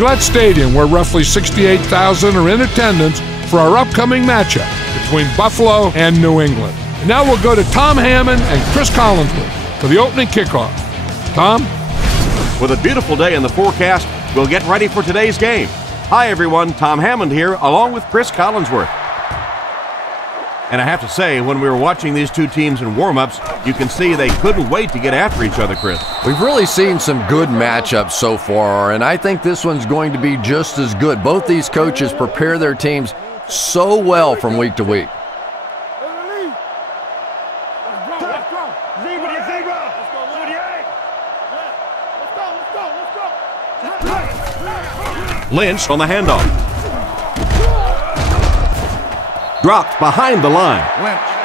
Gillette Stadium, where roughly 68,000 are in attendance for our upcoming matchup between Buffalo and New England. And now we'll go to Tom Hammond and Chris Collinsworth for the opening kickoff. Tom? With a beautiful day in the forecast, we'll get ready for today's game. Hi everyone, Tom Hammond here, along with Chris Collinsworth. And I have to say, when we were watching these two teams in warm-ups, you can see they couldn't wait to get after each other, Chris. We've really seen some good matchups so far, and I think this one's going to be just as good. Both these coaches prepare their teams so well from week to week. Lynch on the handoff. Dropped behind the line.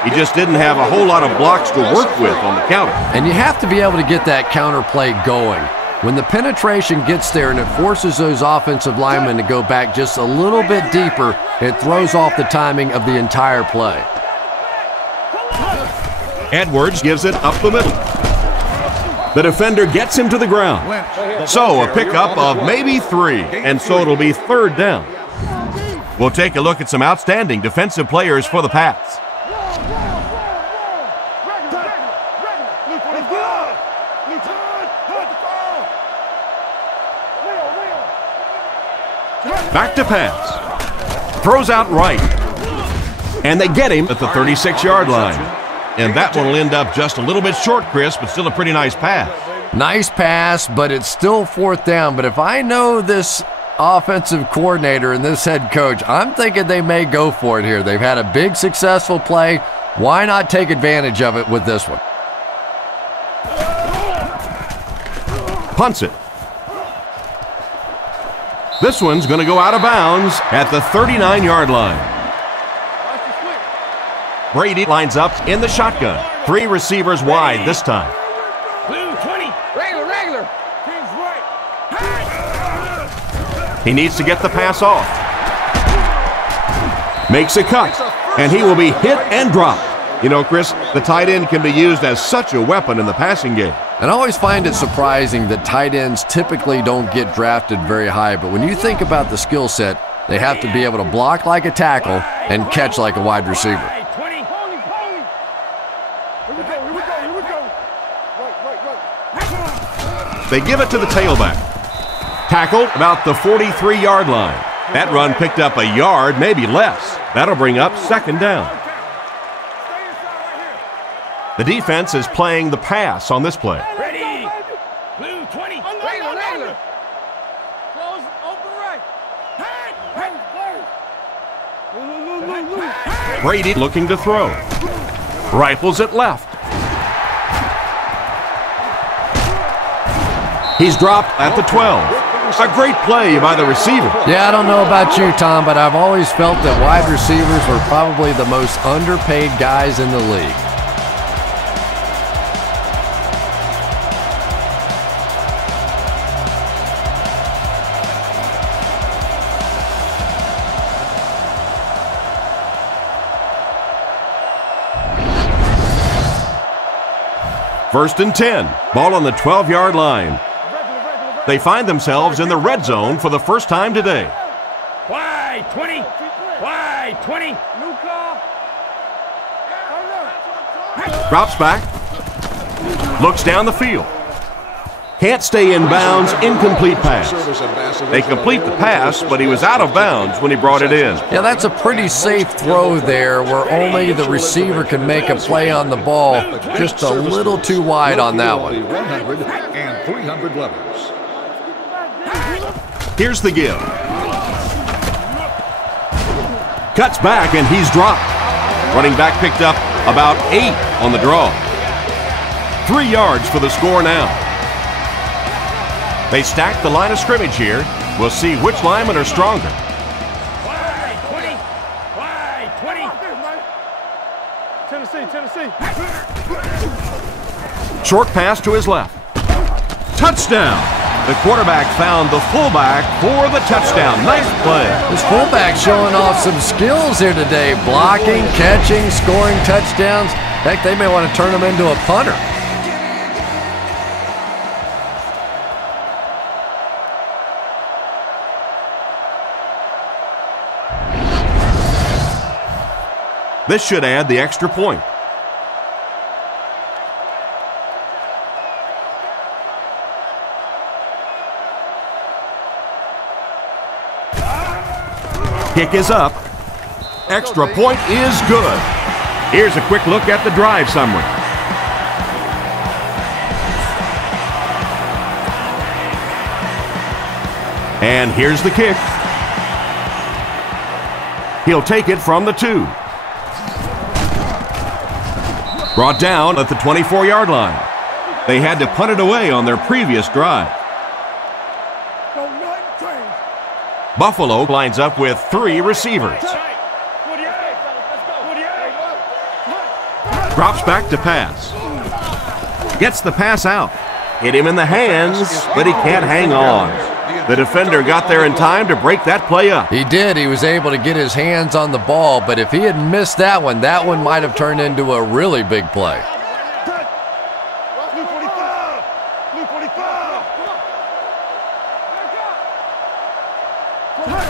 He just didn't have a whole lot of blocks to work with on the counter. And you have to be able to get that counter play going. When the penetration gets there and it forces those offensive linemen to go back just a little bit deeper, it throws off the timing of the entire play. Edwards gives it up the middle. The defender gets him to the ground. So a pickup of maybe 3, and so it'll be 3rd down. We'll take a look at some outstanding defensive players for the Pats. Back to pass. Throws out right. And they get him at the 36-yard line. And that one will end up just a little bit short, Chris, but still a pretty nice pass. Nice pass, but it's still 4th down. But if I know this offensive coordinator and this head coach, I'm thinking they may go for it here. They've had a big successful play. Why not take advantage of it with this one? Punts it. This one's going to go out of bounds at the 39-yard line. Brady lines up in the shotgun. 3 receivers wide this time. Blue 20. Regular. He needs to get the pass off. Makes a cut, and he will be hit and dropped. You know, Chris, the tight end can be used as such a weapon in the passing game. And I always find it surprising that tight ends typically don't get drafted very high, but when you think about the skill set, they have to be able to block like a tackle and catch like a wide receiver. They give it to the tailback. Tackled about the 43-yard line. That run picked up a yard, maybe less. That'll bring up 2nd down. The defense is playing the pass on this play. Ready. Blue 20. Regular. Close, open right. Brady looking to throw. Rifles it left. He's dropped at the 12. A great play by the receiver. Yeah, I don't know about you, Tom, but I've always felt that wide receivers were probably the most underpaid guys in the league. First and 10. Ball on the 12-yard line. They find themselves in the red zone for the first time today. Wide 20. Wide 20. Drops back. Looks down the field. Can't stay in bounds. Incomplete pass. They complete the pass, but he was out of bounds when he brought it in. Yeah, that's a pretty safe throw there where only the receiver can make a play on the ball. Just a little too wide on that one. 100 and 300 levels. Here's the give. Cuts back, and he's dropped. Running back picked up about 8 on the draw. 3 yards for the score now. They stack the line of scrimmage here. We'll see which linemen are stronger. Wide 20. Wide 20. Tennessee. Short pass to his left. Touchdown. The quarterback found the fullback for the touchdown. Nice play. This fullback showing off some skills here today. Blocking, catching, scoring touchdowns. Heck, they may want to turn him into a punter. This should add the extra point. Kick is up. Extra point is good. Here's a quick look at the drive summary. And here's the kick. He'll take it from the 2. Brought down at the 24-yard line. They had to punt it away on their previous drive. Buffalo lines up with 3 receivers. Drops back to pass. Gets the pass out. Hit him in the hands, but he can't hang on. The defender got there in time to break that play up. He did. He was able to get his hands on the ball, but if he had missed that one might have turned into a really big play.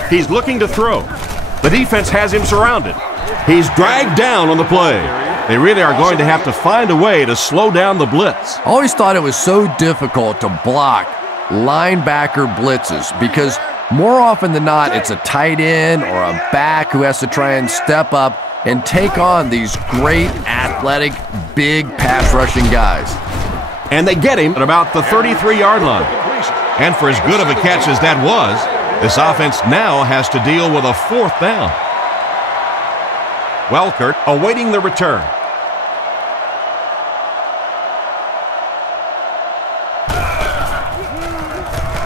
He's looking to throw. The defense has him surrounded. He's dragged down on the play. They really are going to have to find a way to slow down the blitz. Always thought it was so difficult to block linebacker blitzes because more often than not, it's a tight end or a back who has to try and step up and take on these great, athletic, big pass-rushing guys. And they get him at about the 33-yard line. And for as good of a catch as that was, this offense now has to deal with a 4th down. Welkert awaiting the return.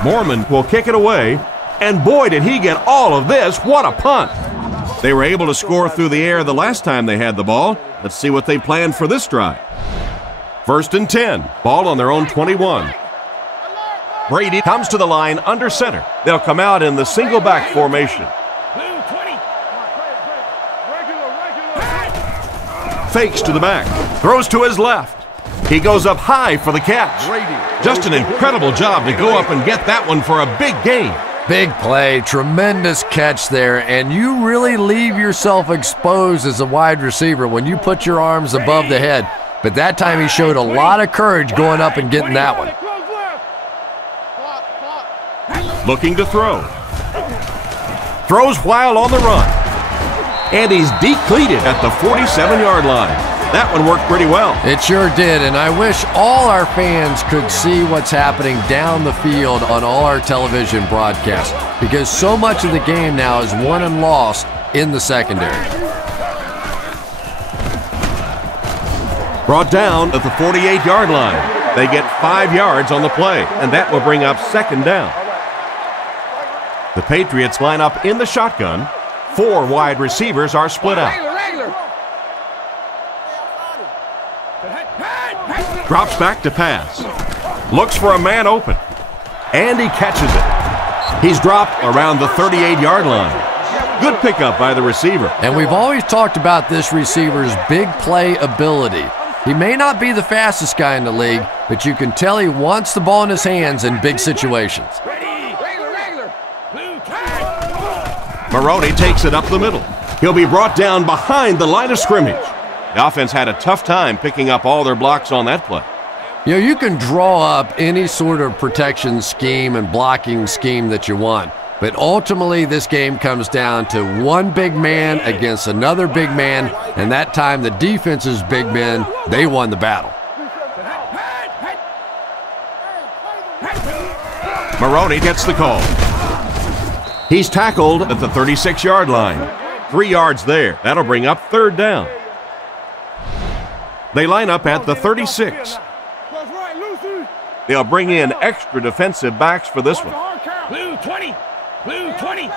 Mormon will kick it away, and boy, did he get all of this. What a punt. They were able to score through the air the last time they had the ball. Let's see what they planned for this drive. 1st and 10, ball on their own 21. Brady comes to the line under center. They'll come out in the single back formation. Fakes to the back, throws to his left. He goes up high for the catch. Just an incredible job to go up and get that one for a big gain. Big play, tremendous catch there, and you really leave yourself exposed as a wide receiver when you put your arms above the head. But that time he showed a lot of courage going up and getting that one. Looking to throw. Throws while on the run. And he's depleted at the 47-yard line. That one worked pretty well. It sure did, and I wish all our fans could see what's happening down the field on all our television broadcasts, because so much of the game now is won and lost in the secondary. Brought down at the 48-yard line. They get 5 yards on the play, and that will bring up 2nd down. The Patriots line up in the shotgun. 4 wide receivers are split out. Drops back to pass. Looks for a man open. And he catches it. He's dropped around the 38-yard line. Good pickup by the receiver. And we've always talked about this receiver's big play ability. He may not be the fastest guy in the league, but you can tell he wants the ball in his hands in big situations. Maroney takes it up the middle. He'll be brought down behind the line of scrimmage. The offense had a tough time picking up all their blocks on that play. You know, you can draw up any sort of protection scheme and blocking scheme that you want, but ultimately this game comes down to one big man against another big man, and that time the defense's big men, they won the battle. Maroney gets the call. He's tackled at the 36-yard line. 3 yards there. That'll bring up 3rd down. They line up at the 36. They'll bring in extra defensive backs for this one. Blue 20. Blue 20.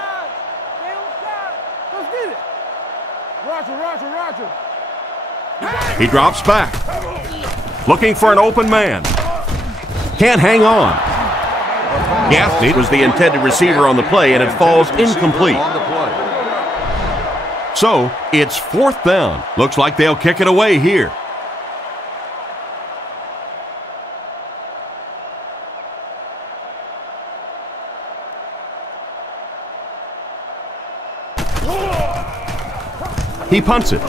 Roger. He drops back. Looking for an open man. Can't hang on. Gaffney was the intended receiver on the play, and it falls incomplete. So, it's 4th down. Looks like they'll kick it away here. He punts it.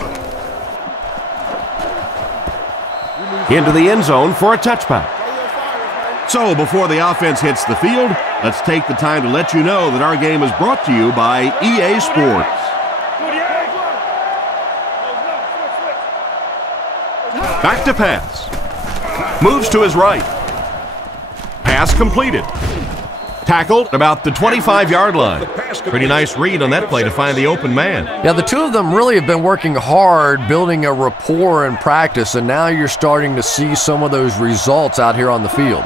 into the end zone for a touchback. So before the offense hits the field, let's take the time to let you know that our game is brought to you by EA Sports. Back to pass. Moves to his right. Pass completed. Tackled at about the 25-yard line. Pretty nice read on that play to find the open man. Yeah, the two of them really have been working hard, building a rapport in practice, and now you're starting to see some of those results out here on the field.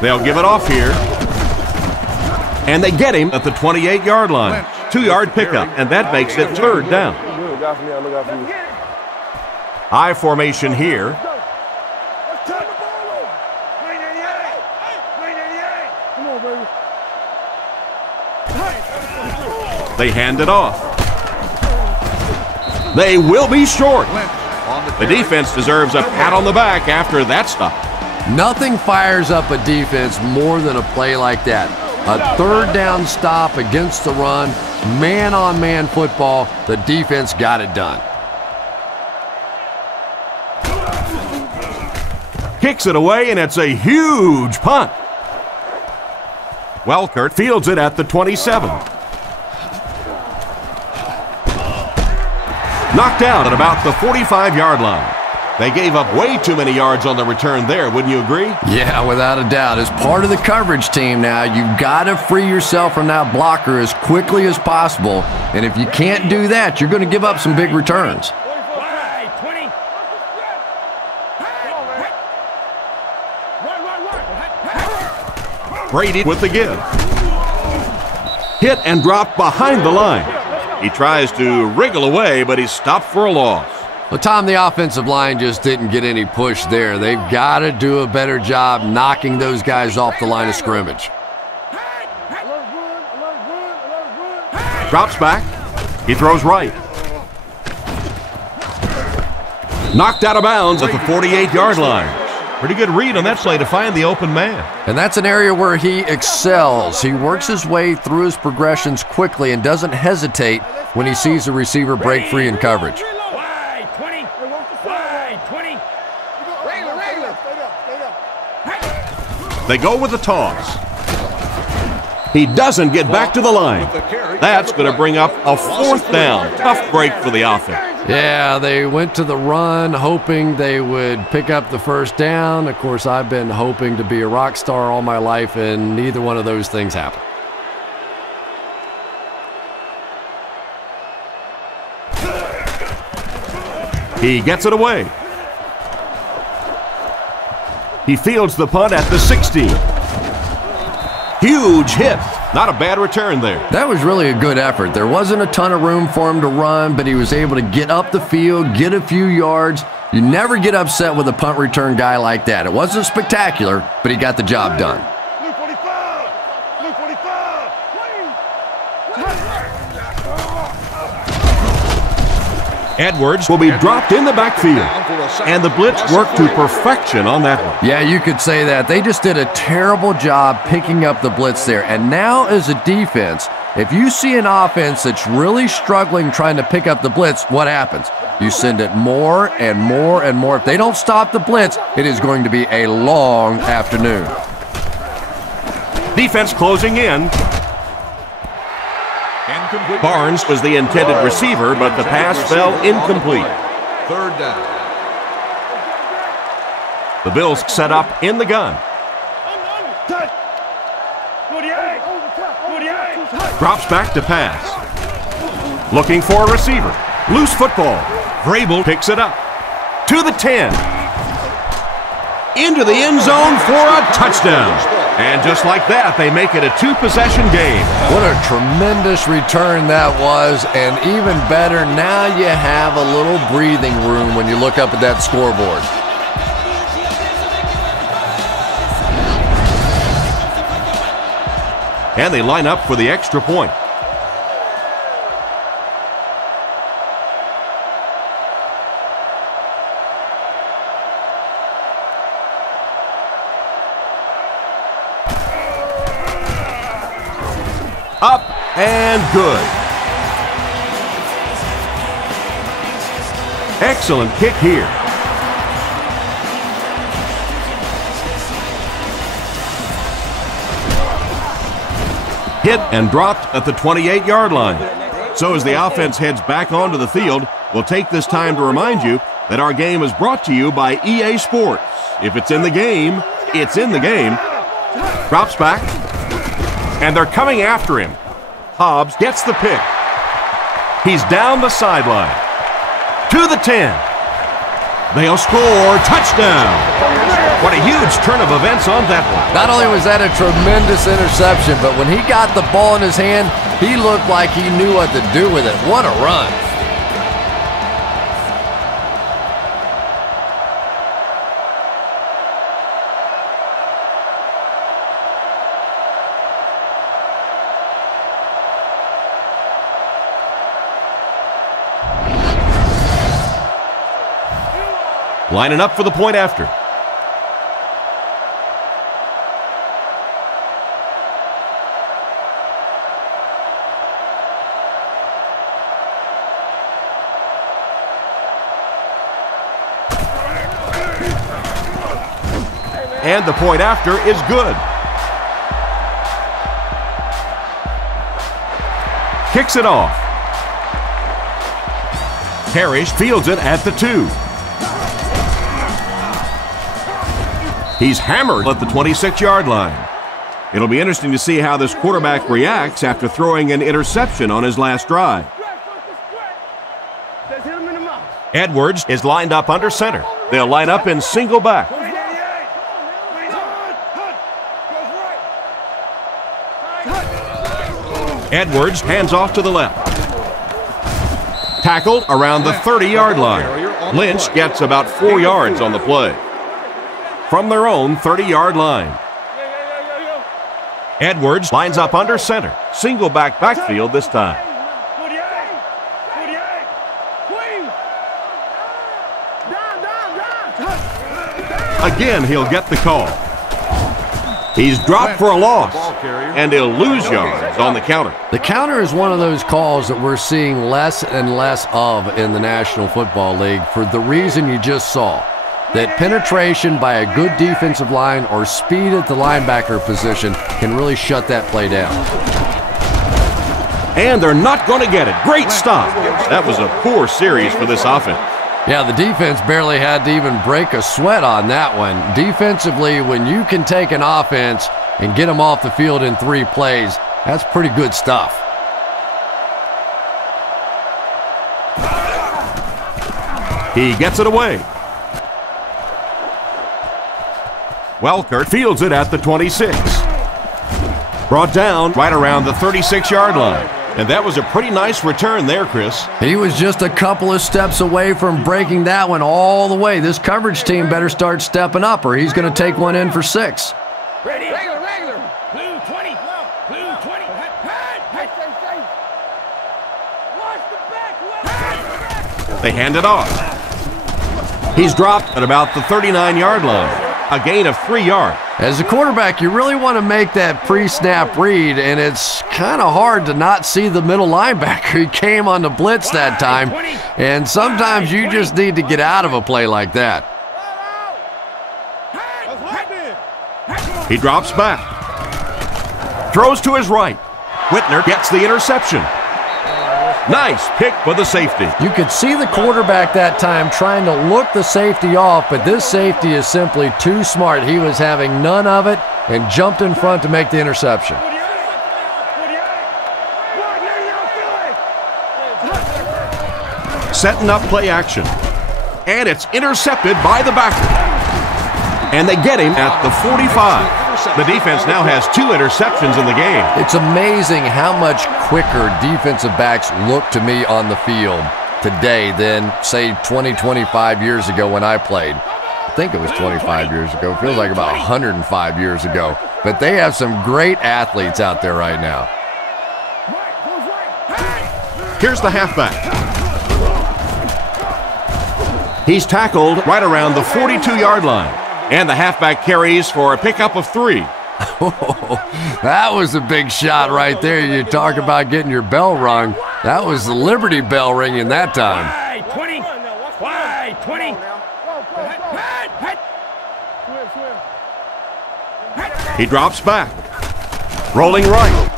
They'll give it off here. And they get him at the 28-yard line. 2-yard pickup, and that makes it third down. I formation here. They hand it off. They will be short. The defense deserves a pat on the back after that stop. Nothing fires up a defense more than a play like that. A third down stop against the run, man-on-man football. The defense got it done. Kicks it away, and it's a huge punt. Welkert fields it at the 27. Knocked out at about the 45-yard line. They gave up way too many yards on the return there, wouldn't you agree? Yeah, without a doubt. As part of the coverage team now, you've got to free yourself from that blocker as quickly as possible. And if you can't do that, you're going to give up some big returns. Brady with the give. Hit and dropped behind the line. He tries to wriggle away, but he's stopped for a loss. Well, Tom, the offensive line just didn't get any push there. They've got to do a better job knocking those guys off the line of scrimmage. Drops back. He throws right. Knocked out of bounds at the 48-yard line. Pretty good read on that play to find the open man. And that's an area where he excels. He works his way through his progressions quickly and doesn't hesitate when he sees a receiver break free in coverage. They go with the toss. He doesn't get back to the line. That's going to bring up a fourth down. Tough break for the offense. Yeah, they went to the run hoping they would pick up the first down. Of course, I've been hoping to be a rock star all my life, and neither one of those things happened. He gets it away. He fields the punt at the 16. Huge hit. Not a bad return there. That was really a good effort. There wasn't a ton of room for him to run, but he was able to get up the field, get a few yards. You never get upset with a punt return guy like that. It wasn't spectacular, but he got the job done. Edwards will be dropped in the backfield, and the blitz worked to perfection on that one. Yeah, you could say that. They just did a terrible job picking up the blitz there. And now as a defense, if you see an offense that's really struggling trying to pick up the blitz, what happens? You send it more and more and more. If they don't stop the blitz, it is going to be a long afternoon. Defense closing in. Barnes was the intended receiver, but the pass fell incomplete. Third down. The Bills set up in the gun. Drops back to pass. Looking for a receiver. Loose football. Vrabel picks it up. To the 10. Into the end zone for a touchdown. And just like that, they make it a two-possession game. What a tremendous return that was, and even better, now you have a little breathing room when you look up at that scoreboard. And they line up for the extra point. Up and good. Excellent kick here. Hit and dropped at the 28-yard line. So as the offense heads back onto the field, we'll take this time to remind you that our game is brought to you by EA Sports. If it's in the game, it's in the game. Drops back, and they're coming after him. Hobbs gets the pick. He's down the sideline. To the 10. They'll score. Touchdown. What a huge turn of events on that one. Not only was that a tremendous interception, but when he got the ball in his hand, he looked like he knew what to do with it. What a run. Lining up for the point after. And the point after is good. Kicks it off. Parrish fields it at the 2. He's hammered at the 26-yard line. It'll be interesting to see how this quarterback reacts after throwing an interception on his last drive. Edwards is lined up under center. They'll line up in single back. Edwards hands off to the left. Tackled around the 30-yard line. Lynch gets about 4 yards on the play. From their own 30-yard line. Edwards lines up under center. Single backfield this time. Again, he'll get the call. He's dropped for a loss, and he'll lose yards on the counter. The counter is one of those calls that we're seeing less and less of in the National Football League for the reason you just saw. That penetration by a good defensive line or speed at the linebacker position can really shut that play down. And they're not going to get it. Great stop. That was a poor series for this offense. Yeah, the defense barely had to even break a sweat on that one. Defensively, when you can take an offense and get them off the field in 3 plays, that's pretty good stuff. He gets it away. Welker fields it at the 26. Brought down right around the 36-yard line. And that was a pretty nice return there, Chris. He was just a couple of steps away from breaking that one all the way. This coverage team better start stepping up or he's going to take one in for 6. Ready. Regular. Blue 20. Blue 20. They hand it off. He's dropped at about the 39-yard line. A gain of 3 yards. As a quarterback, you really want to make that pre-snap read, and it's kind of hard to not see the middle linebacker. He came on the blitz that time, and sometimes you just need to get out of a play like that. He drops back. Throws to his right. Whitner gets the interception. Nice pick for the safety. You could see the quarterback that time trying to look the safety off, but this safety is simply too smart. He was having none of it and jumped in front to make the interception. Setting up play action. And it's intercepted by the backer. And they get him at the 45. The defense now has 2 interceptions in the game. It's amazing how much quicker defensive backs look to me on the field today than, say, 25 years ago when I played. I think it was 25 years ago. It feels like about 105 years ago. But they have some great athletes out there right now. Here's the halfback. He's tackled right around the 42-yard line. And the halfback carries for a pickup of 3. That was a big shot right there. You talk about getting your bell rung. That was the Liberty Bell ringing that time. He drops back. Rolling right.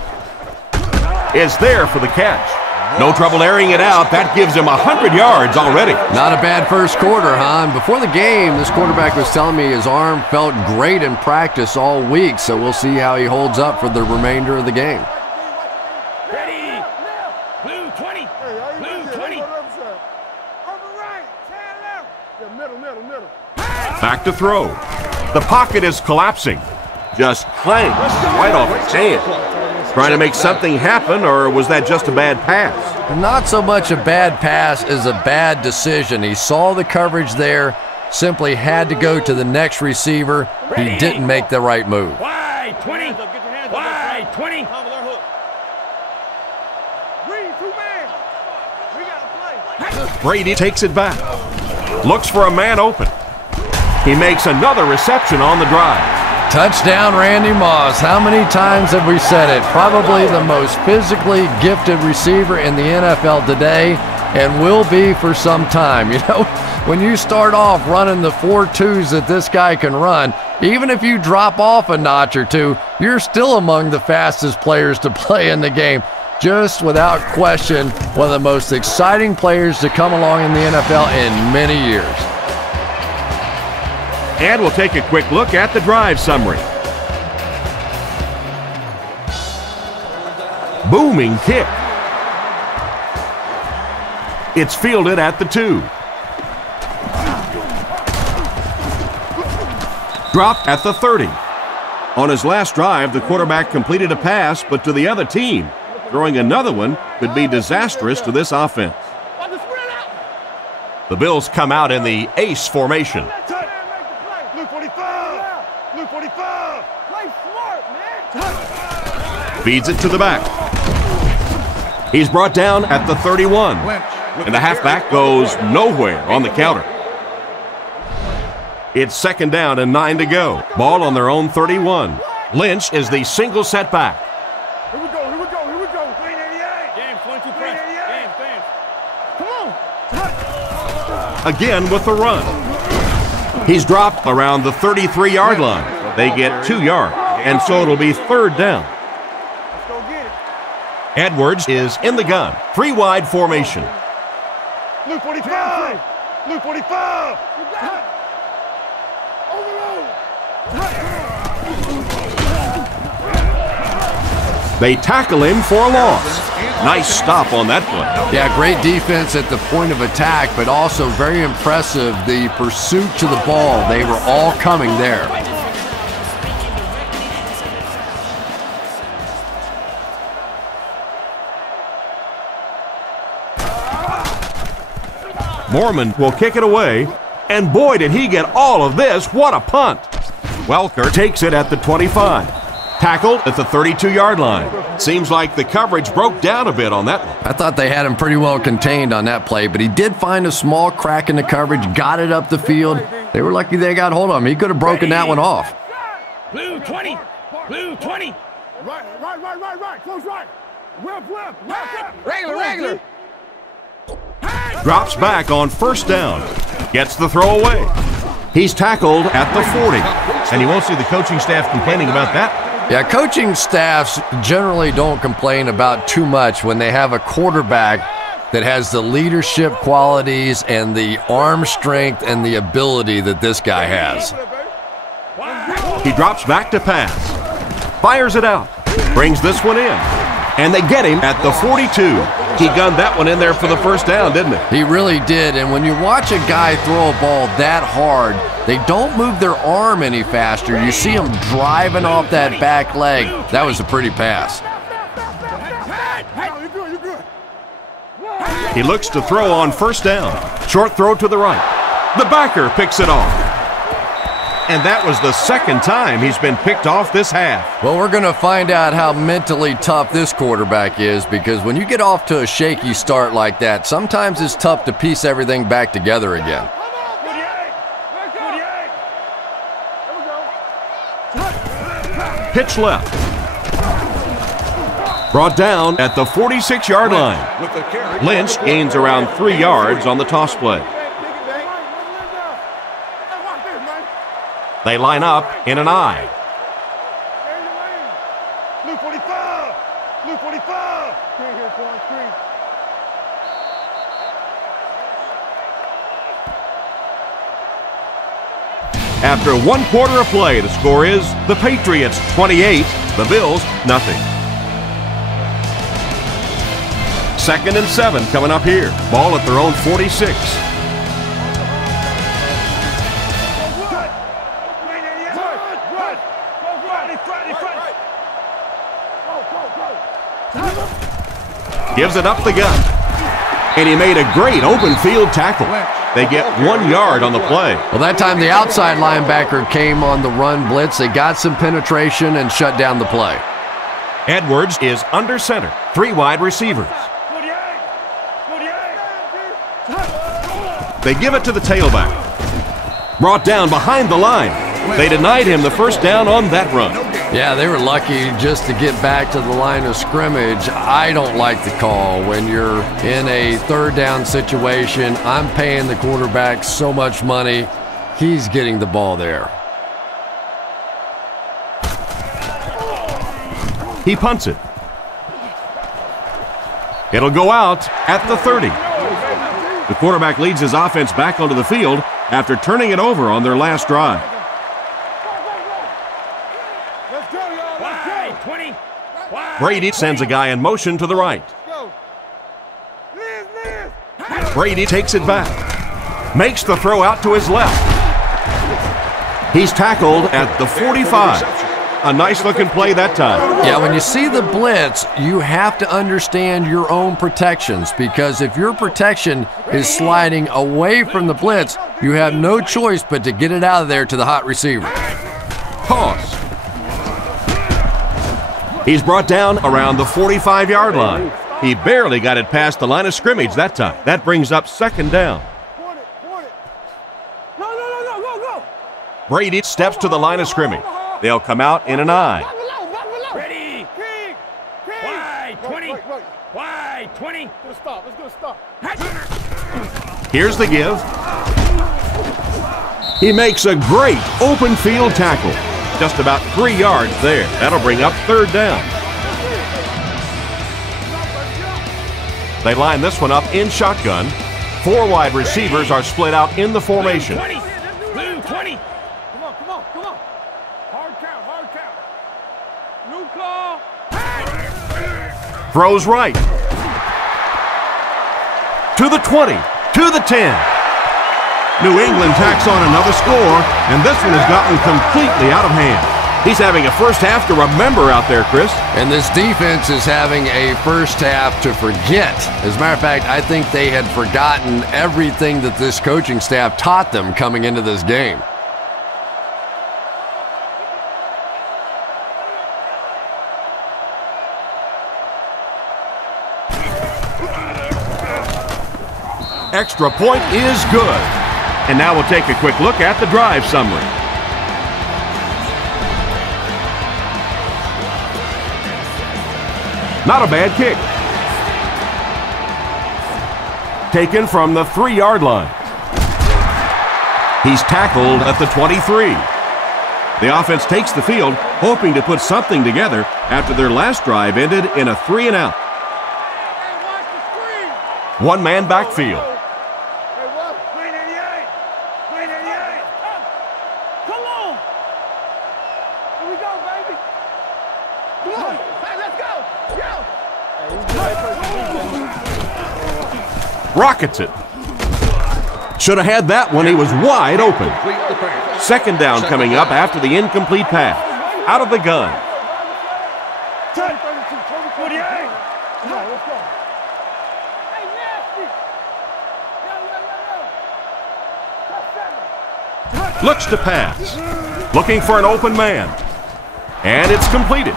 Is there for the catch. No trouble airing it out. That gives him 100 yards already. Not a bad first quarter, huh? And before the game, this quarterback was telling me his arm felt great in practice all week, so we'll see how he holds up for the remainder of the game. Ready. Blue 20. Blue 20. Back to throw. The pocket is collapsing. Just clangs right off his hand. Trying to make something happen, or was that just a bad pass? Not so much a bad pass as a bad decision. He saw the coverage there, simply had to go to the next receiver. He didn't make the right move. Wide 20. Wide 20. Brady takes it back. Looks for a man open. He makes another reception on the drive. Touchdown, Randy Moss. How many times have we said it? Probably the most physically gifted receiver in the NFL today, and will be for some time. You know, when you start off running the 4.2s that this guy can run, even if you drop off a notch or two, you're still among the fastest players to play in the game. Just without question, one of the most exciting players to come along in the NFL in many years. And we'll take a quick look at the drive summary. Booming kick. It's fielded at the 2. Dropped at the 30. On his last drive, the quarterback completed a pass, but to the other team. Throwing another one could be disastrous to this offense. The Bills come out in the ace formation. Feeds it to the back. He's brought down at the 31. And the halfback goes nowhere on the counter. It's 2nd down and 9 to go. Ball on their own 31. Lynch is the single setback. Here we go. Here we go. Here we go. 388. James, 22 press. James. Come on. Again with the run. He's dropped around the 33-yard line. They get 2 yards, and so it'll be 3rd down. Edwards is in the gun. 3 wide formation. Luke 45. Luke 45. They tackle him for a loss. Nice stop on that play. Yeah, great defense at the point of attack, but also very impressive the pursuit to the ball. They were all coming there. Mormon will kick it away, and boy, did he get all of this. What a punt. Welker takes it at the 25. Tackled at the 32-yard line. Seems like the coverage broke down a bit on that one. I thought they had him pretty well contained on that play, but he did find a small crack in the coverage, got it up the field. They were lucky they got hold of him. He could have broken that one off. Blue 20. Blue 20. Right. Close right. Whip. Regular. Drops back on 1st down. Gets the throw away. He's tackled at the 40. And you won't see the coaching staff complaining about that. Yeah, coaching staffs generally don't complain about too much when they have a quarterback that has the leadership qualities and the arm strength and the ability that this guy has. He drops back to pass. Fires it out. Brings this one in. And they get him at the 42. He gunned that one in there for the 1st down, didn't he? He really did. And when you watch a guy throw a ball that hard, they don't move their arm any faster. You see him driving off that back leg. That was a pretty pass. He looks to throw on 1st down. Short throw to the right. The backer picks it off. And that was the 2nd time he's been picked off this half. Well, we're going to find out how mentally tough this quarterback is, because when you get off to a shaky start like that, sometimes it's tough to piece everything back together again. Pitch left. Brought down at the 46-yard line. Lynch gains around 3 yards on the toss play. They line up in an I. Blue 45. Blue 45. Screen here, Quan. Screen. After 1 quarter of play, the score is the Patriots 28, the Bills nothing. 2nd and 7 coming up here. Ball at their own 46. Gives it up the gut. And he made a great open field tackle. They get 1 yard on the play. Well, that time the outside linebacker came on the run blitz. They got some penetration and shut down the play. Edwards is under center. 3 wide receivers. They give it to the tailback. Brought down behind the line. They denied him the first down on that run. Yeah, they were lucky just to get back to the line of scrimmage. I don't like the call when you're in a 3rd down situation. I'm paying the quarterback so much money. He's getting the ball there. He punts it. It'll go out at the 30. The quarterback leads his offense back onto the field after turning it over on their last drive. Brady sends a guy in motion to the right. Brady takes it back. Makes the throw out to his left. He's tackled at the 45. A nice looking play that time. Yeah, when you see the blitz, you have to understand your own protections, because if your protection is sliding away from the blitz, you have no choice but to get it out of there to the hot receiver. Toss. He's brought down around the 45-yard line. He barely got it past the line of scrimmage that time. That brings up 2nd down. Brady steps to the line of scrimmage. They'll come out in an I. Ready. Wide 20. Wide 20. Let's go stop. Here's the give. He makes a great open field tackle. Just about 3 yards there. That'll bring up 3rd down. They line this one up in shotgun. 4 wide receivers are split out in the formation. Blue 20. Come on. Hard count. New call. Throws right. To the 20. To the 10. New England tacks on another score, and this one has gotten completely out of hand. He's having a first half to remember out there, Chris. And this defense is having a first half to forget. As a matter of fact, I think they had forgotten everything that this coaching staff taught them coming into this game. Extra point is good. And now we'll take a quick look at the drive summary. Not a bad kick. Taken from the 3-yard line. He's tackled at the 23. The offense takes the field, hoping to put something together after their last drive ended in a 3-and-out. 1-man backfield. Rockets it. Should have had that one. He was wide open. 2nd down coming up after the incomplete pass. Out of the gun. Looks to pass. Looking for an open man. And it's completed.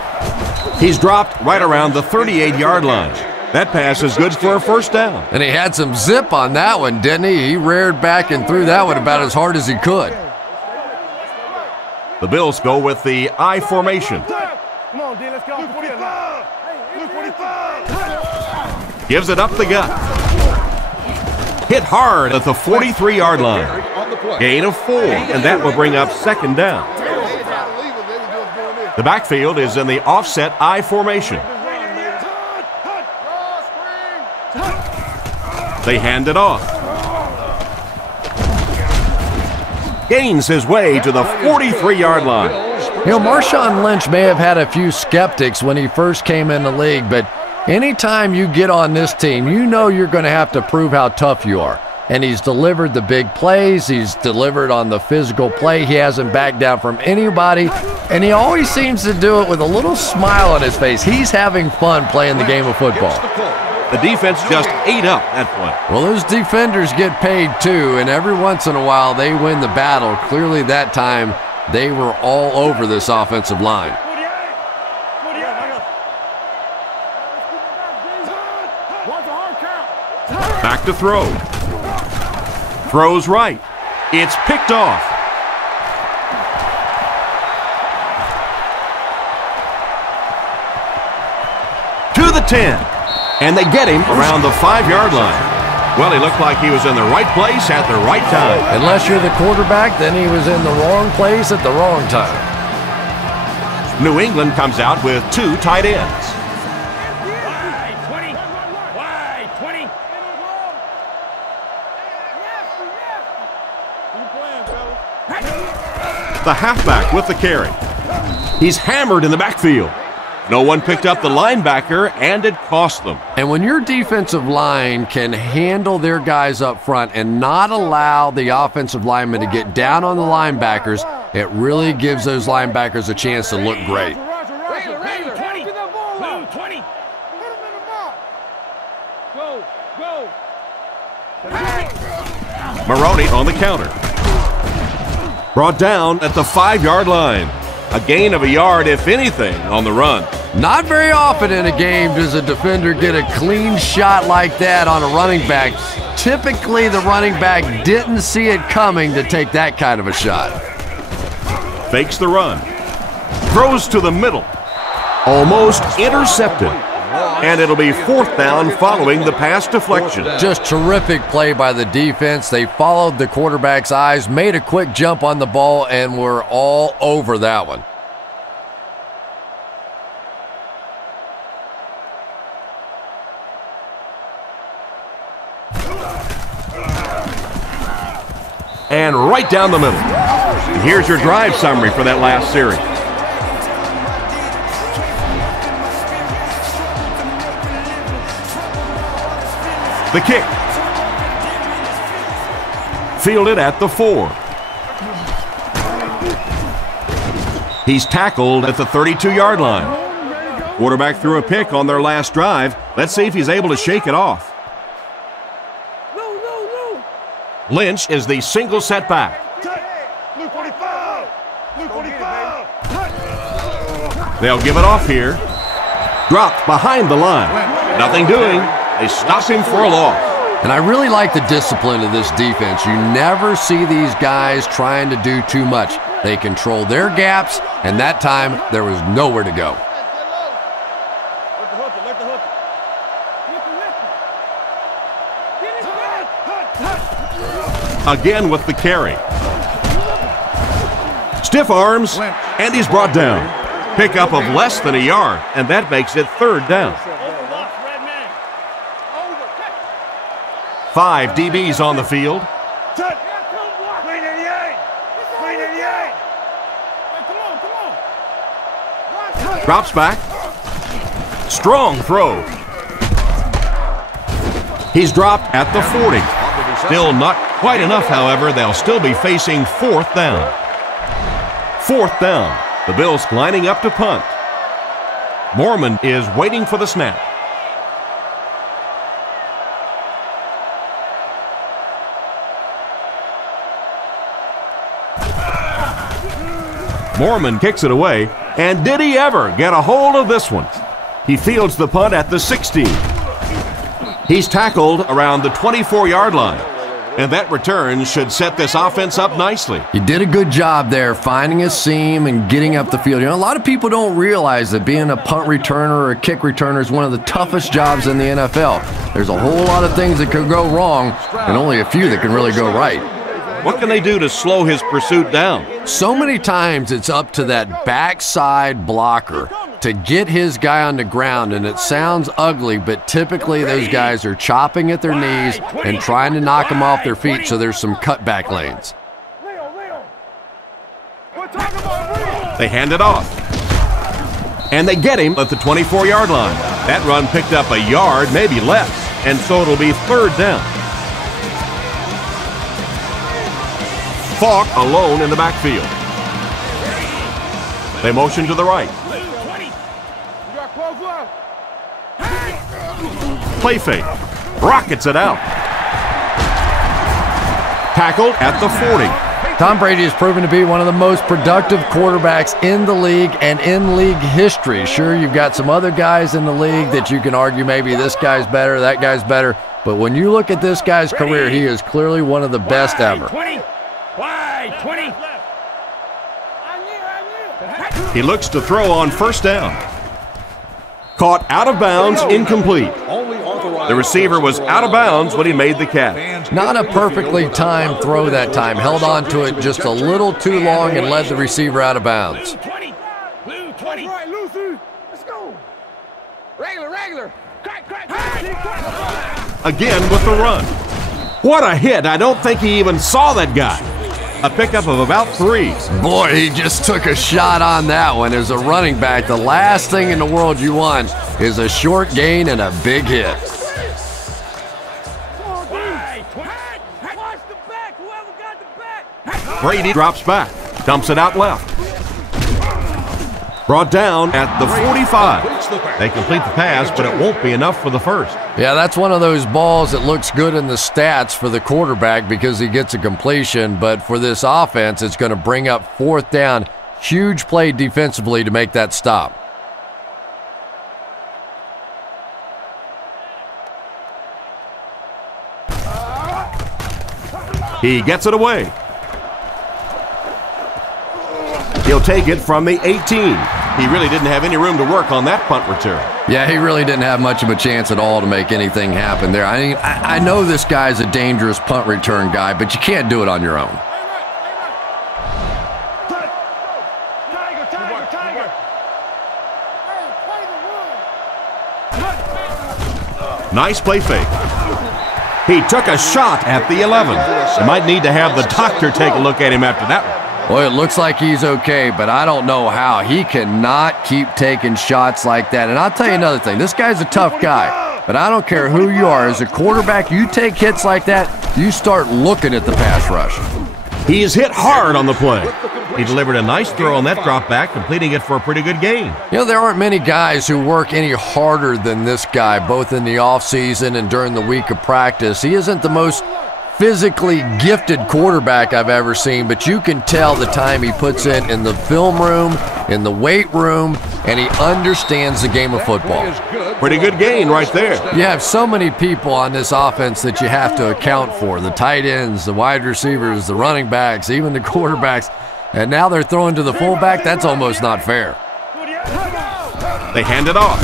He's dropped right around the 38-yard line. That pass is good for a first down. And he had some zip on that one, didn't he? He reared back and threw that one about as hard as he could. The Bills go with the I formation. Come on, D, let's go. 45. 45. Gives it up the gut. Hit hard at the 43-yard line. Gain of 4, and that will bring up second down. The backfield is in the offset I formation. They hand it off. Gains his way to the 43-yard line. You know, Marshawn Lynch may have had a few skeptics when he first came in the league, but anytime you get on this team, you know you're going to have to prove how tough you are. And he's delivered the big plays. He's delivered on the physical play. He hasn't backed down from anybody. And he always seems to do it with a little smile on his face. He's having fun playing the game of football. The defense just ate up that play. Well, those defenders get paid too, and every once in a while they win the battle. Clearly that time they were all over this offensive line. Back to throw. Throws right. It's picked off. To the 10. And they get him around the 5-yard line. Well, he looked like he was in the right place at the right time. Unless you're the quarterback, then he was in the wrong place at the wrong time. New England comes out with 2 tight ends. The halfback with the carry. He's hammered in the backfield. No one picked up the linebacker, and it cost them. And when your defensive line can handle their guys up front and not allow the offensive linemen to get down on the linebackers, it really gives those linebackers a chance to look great. Maroney on the counter. Brought down at the 5-yard line. A gain of a yard, if anything, on the run. Not very often in a game does a defender get a clean shot like that on a running back. Typically, the running back didn't see it coming to take that kind of a shot. Fakes the run. Throws to the middle. Almost intercepted. And it'll be 4th down following the pass deflection. Just terrific play by the defense. They followed the quarterback's eyes, made a quick jump on the ball, and were all over that one. And right down the middle. And here's your drive summary for that last series. The kick. Fielded at the 4. He's tackled at the 32-yard line. Quarterback threw a pick on their last drive. Let's see if he's able to shake it off. Lynch is the single setback. They'll give it off here. Dropped behind the line. Nothing doing. They stop him for a loss. And I really like the discipline of this defense. You never see these guys trying to do too much. They control their gaps, and that time there was nowhere to go. Again with the carry. Stiff arms, and he's brought down. Pickup of less than a yard, and that makes it 3rd down. 5 DBs on the field. Drops back. Strong throw. He's dropped at the 40. Still not quite enough, however. They'll still be facing 4th down. 4th down. The Bills lining up to punt. Mormon is waiting for the snap. Mormon kicks it away, and did he ever get a hold of this one? He fields the punt at the 16. He's tackled around the 24-yard line, and that return should set this offense up nicely. He did a good job there finding a seam and getting up the field. You know, a lot of people don't realize that being a punt returner or a kick returner is one of the toughest jobs in the NFL. There's a whole lot of things that could go wrong and only a few that can really go right. What can they do to slow his pursuit down? So many times it's up to that backside blocker to get his guy on the ground, and it sounds ugly, but typically those guys are chopping at their knees and trying to knock them off their feet, so there's some cutback lanes. They hand it off. And they get him at the 24-yard line. That run picked up a yard, maybe less, and so it'll be 3rd down. Falk alone in the backfield. They motion to the right. Play fake. Rockets it out. Tackled at the 40. Tom Brady has proven to be one of the most productive quarterbacks in the league and in league history. Sure, you've got some other guys in the league that you can argue maybe this guy's better, that guy's better. But when you look at this guy's career, he is clearly one of the best ever. He looks to throw on 1st down. Caught out of bounds, incomplete. The receiver was out of bounds when he made the catch. Not a perfectly timed throw that time. Held on to it just a little too long and led the receiver out of bounds. Again with the run. What a hit. I don't think he even saw that guy. A pickup of about 3. Boy, he just took a shot on that one. As a running back, the last thing in the world you want is a short gain and a big hit. Brady drops back, dumps it out left. Brought down at the 45. They complete the pass, but it won't be enough for the 1st. Yeah, that's one of those balls that looks good in the stats for the quarterback because he gets a completion, but for this offense, it's going to bring up 4th down. Huge play defensively to make that stop. He gets it away. He'll take it from the 18. He really didn't have any room to work on that punt return. Yeah, he really didn't have much of a chance at all to make anything happen there. I mean, I know this guy's a dangerous punt return guy, but you can't do it on your own. Nice play fake. He took a shot at the 11. You might need to have the doctor take a look at him after that one. Well, it looks like he's okay, but I don't know how. He cannot keep taking shots like that. And I'll tell you another thing. This guy's a tough guy, but I don't care who you are. As a quarterback, you take hits like that, you start looking at the pass rush. He's hit hard on the play. He delivered a nice throw on that drop back, completing it for a pretty good gain. You know, there aren't many guys who work any harder than this guy, both in the offseason and during the week of practice. He isn't the most physically gifted quarterback I've ever seen, but you can tell the time he puts in the film room, in the weight room, and he understands the game of football. Pretty good gain right there. You have so many people on this offense that you have to account for. The tight ends, the wide receivers, the running backs, even the quarterbacks. And now they're throwing to the fullback. That's almost not fair. They hand it off.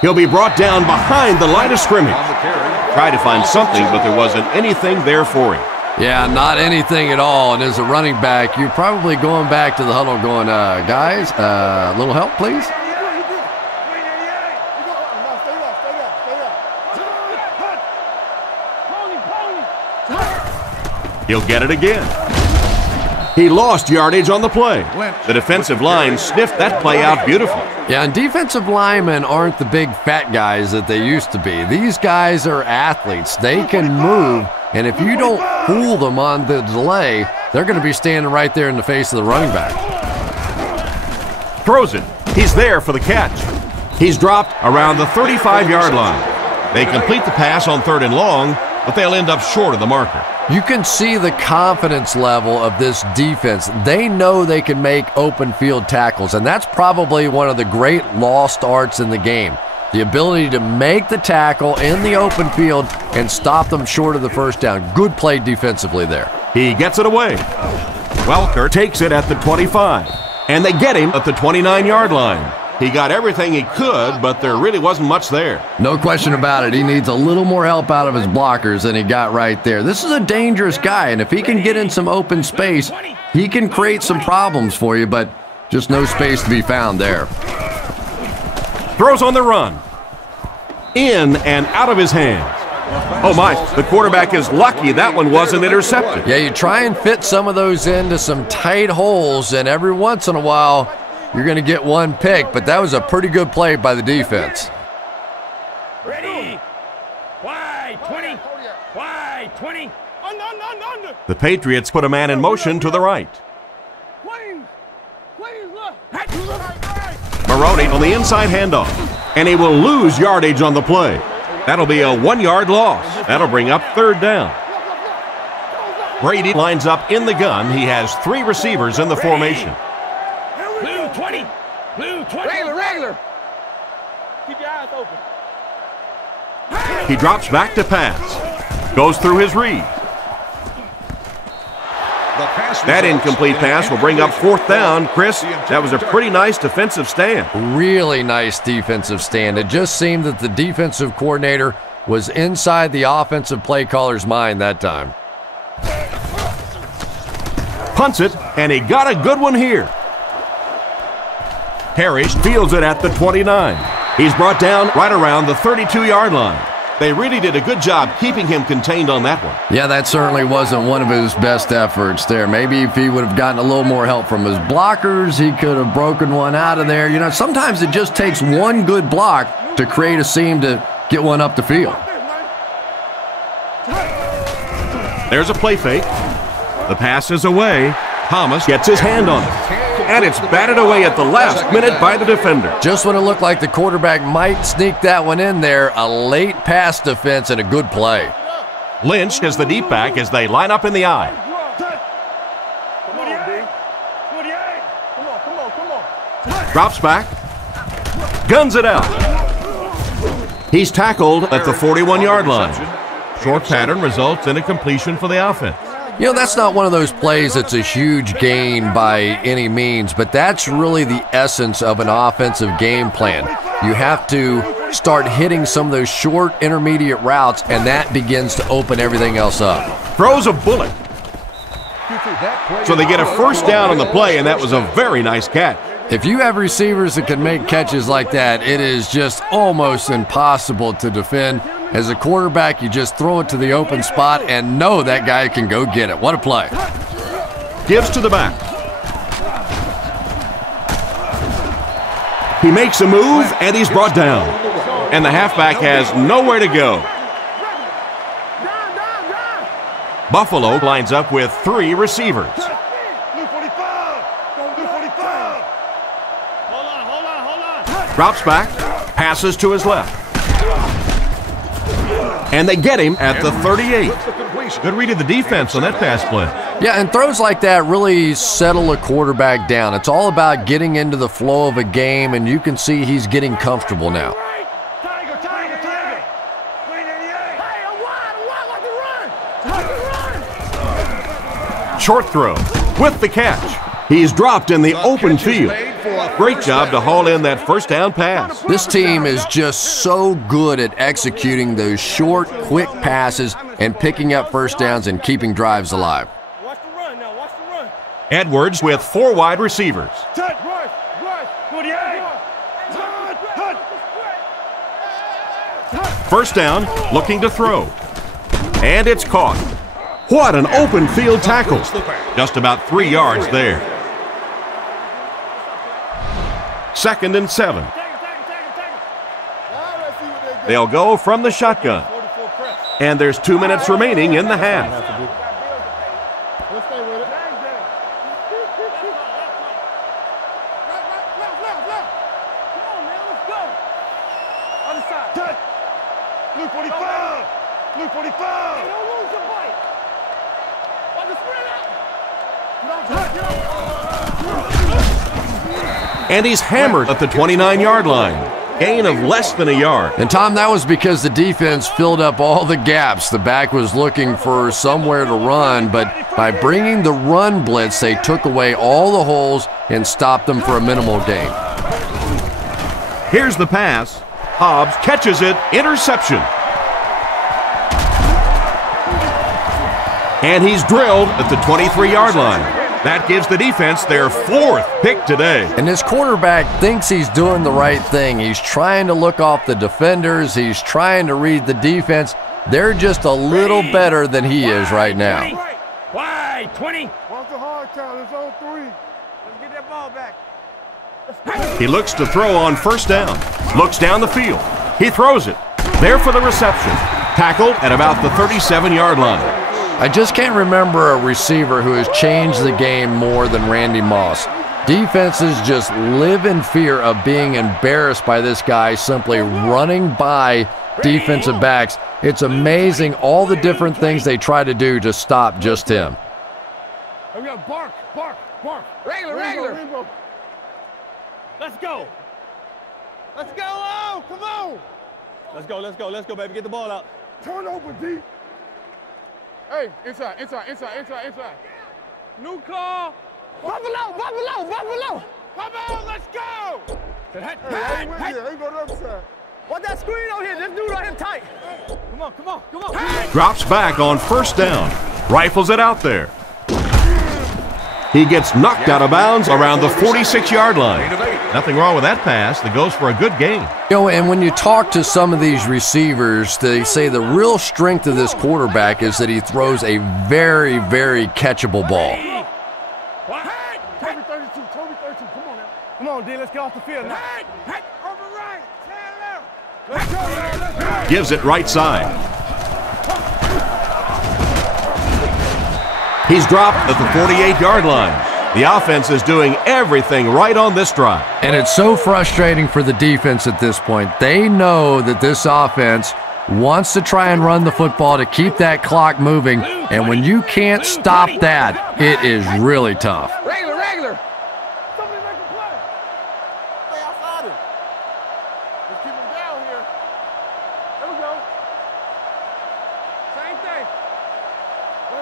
He'll be brought down behind the line of scrimmage. Tried to find something, but there wasn't anything there for him. Yeah, not anything at all. And as a running back, you're probably going back to the huddle going, guys, a little help, please? He'll get it again. He lost yardage on the play. The defensive line sniffed that play out beautifully. Yeah, and defensive linemen aren't the big fat guys that they used to be. These guys are athletes. They can move, and if you don't fool them on the delay, they're going to be standing right there in the face of the running back. Throws it. He's there for the catch. He's dropped around the 35-yard line. They complete the pass on 3rd and long, but they'll end up short of the marker. You can see the confidence level of this defense. They know they can make open field tackles, and that's probably one of the great lost arts in the game. The ability to make the tackle in the open field and stop them short of the 1st down. Good play defensively there. He gets it away. Welker takes it at the 25, and they get him at the 29-yard line. He got everything he could, but there really wasn't much there. No question about it. He needs a little more help out of his blockers than he got right there. This is a dangerous guy, and if he can get in some open space, he can create some problems for you, but just no space to be found there. Throws on the run. In and out of his hands. Oh my, the quarterback is lucky that one wasn't intercepted. Yeah, you try and fit some of those into some tight holes, and every once in a while, you're going to get one pick, but that was a pretty good play by the defense. Ready. Wide 20. Wide 20. Under. The Patriots put a man in motion to the right. Maroney on the inside handoff, and he will lose yardage on the play. That'll be a 1-yard loss. That'll bring up 3rd down. Brady lines up in the gun. He has 3 receivers in the formation. Blue 20. Blue 20. Regular. Keep your eyes open. He drops back to pass. Goes through his read. That incomplete pass will bring up 4th down. Chris, that was a pretty nice defensive stand. Really nice defensive stand. It just seemed that the defensive coordinator was inside the offensive play caller's mind that time. Punts it, and he got a good one here. Parrish fields it at the 29. He's brought down right around the 32-yard line. They really did a good job keeping him contained on that one. Yeah, that certainly wasn't one of his best efforts there. Maybe if he would have gotten a little more help from his blockers, he could have broken one out of there. You know, sometimes it just takes one good block to create a seam to get one up the field. There's a play fake. The pass is away. Thomas gets his hand on it. And it's batted away at the last minute by the defender. Just when it looked like the quarterback might sneak that one in there, a late pass defense and a good play. Lynch is the deep back as they line up in the eye. Drops back. Guns it out. He's tackled at the 41-yard line. Short pattern results in a completion for the offense. You know, that's not one of those plays that's a huge gain by any means, but that's really the essence of an offensive game plan. You have to start hitting some of those short intermediate routes, and that begins to open everything else up. Throws a bullet. So they get a 1st down on the play, and that was a very nice catch. If you have receivers that can make catches like that, it is just almost impossible to defend. As a quarterback, you just throw it to the open spot and know that guy can go get it. What a play. Gives to the back. He makes a move, and he's brought down. And the halfback has nowhere to go. Buffalo lines up with 3 receivers. Drops back, passes to his left. And they get him at the 38. Good read of the defense on that pass play. Yeah, and throws like that really settle a quarterback down. It's all about getting into the flow of a game, and you can see he's getting comfortable now. Short throw with the catch. He's dropped in the open field. Great job to haul in that 1st down pass. This team is just so good at executing those short, quick passes and picking up 1st downs and keeping drives alive. Watch the run now. Watch the run. Edwards with 4 wide receivers. First down, looking to throw. And it's caught. What an open field tackle. Just about 3 yards there. 2nd and 7. They'll go from the shotgun. And there's 2 minutes remaining in the half. Blue 45! Blue 45! And he's hammered at the 29-yard line. Gain of less than a yard. And Tom, that was because the defense filled up all the gaps. The back was looking for somewhere to run, but by bringing the run blitz, they took away all the holes and stopped them for a minimal gain. Here's the pass. Hobbs catches it. Interception. And he's drilled at the 23-yard line. That gives the defense their 4th pick today. And this quarterback thinks he's doing the right thing. He's trying to look off the defenders. He's trying to read the defense. They're just a little better than he is right now. Wide 20. What's the hard count? It's on 3. Let's get that ball back. He looks to throw on first down. Looks down the field. He throws it. There for the reception. Tackled at about the 37-yard line. I just can't remember a receiver who has changed the game more than Randy Moss. Defenses just live in fear of being embarrassed by this guy simply running by defensive backs. It's amazing all the different things they try to do to stop just him. We got bark. Regular. Let's go. Oh, come on. Let's go, baby. Get the ball out. Turn over, D. Hey, inside. New call. Buffalo. Come on, let's go. Hey, ain't go to the other side. What that screen on here? This dude on him tight. Come on. Drops back on first down. Rifles it out there. He gets knocked out of bounds around the 46-yard line. Nothing wrong with that pass. That goes for a good gain. You know, and when you talk to some of these receivers, they say the real strength of this quarterback is that he throws a very, very catchable ball. Toby 32. Come on now. Come on, D. Let's get off the field now. Over right. 10 left. Let's go. Gives it right side. He's dropped at the 48-yard line. The offense is doing everything right on this drive. And it's so frustrating for the defense at this point. They know that this offense wants to try and run the football to keep that clock moving. And when you can't stop that, it is really tough. Regular. Somebody make a play. Stay outside him. Let's keep him down here. There we go. Same thing.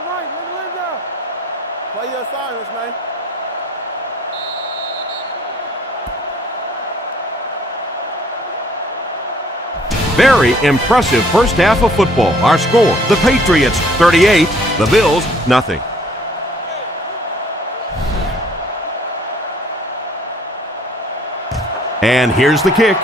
Right. Let him down. Play your assignments, man. Very impressive first half of football. Our score, the Patriots 38, the Bills nothing. And here's the kick.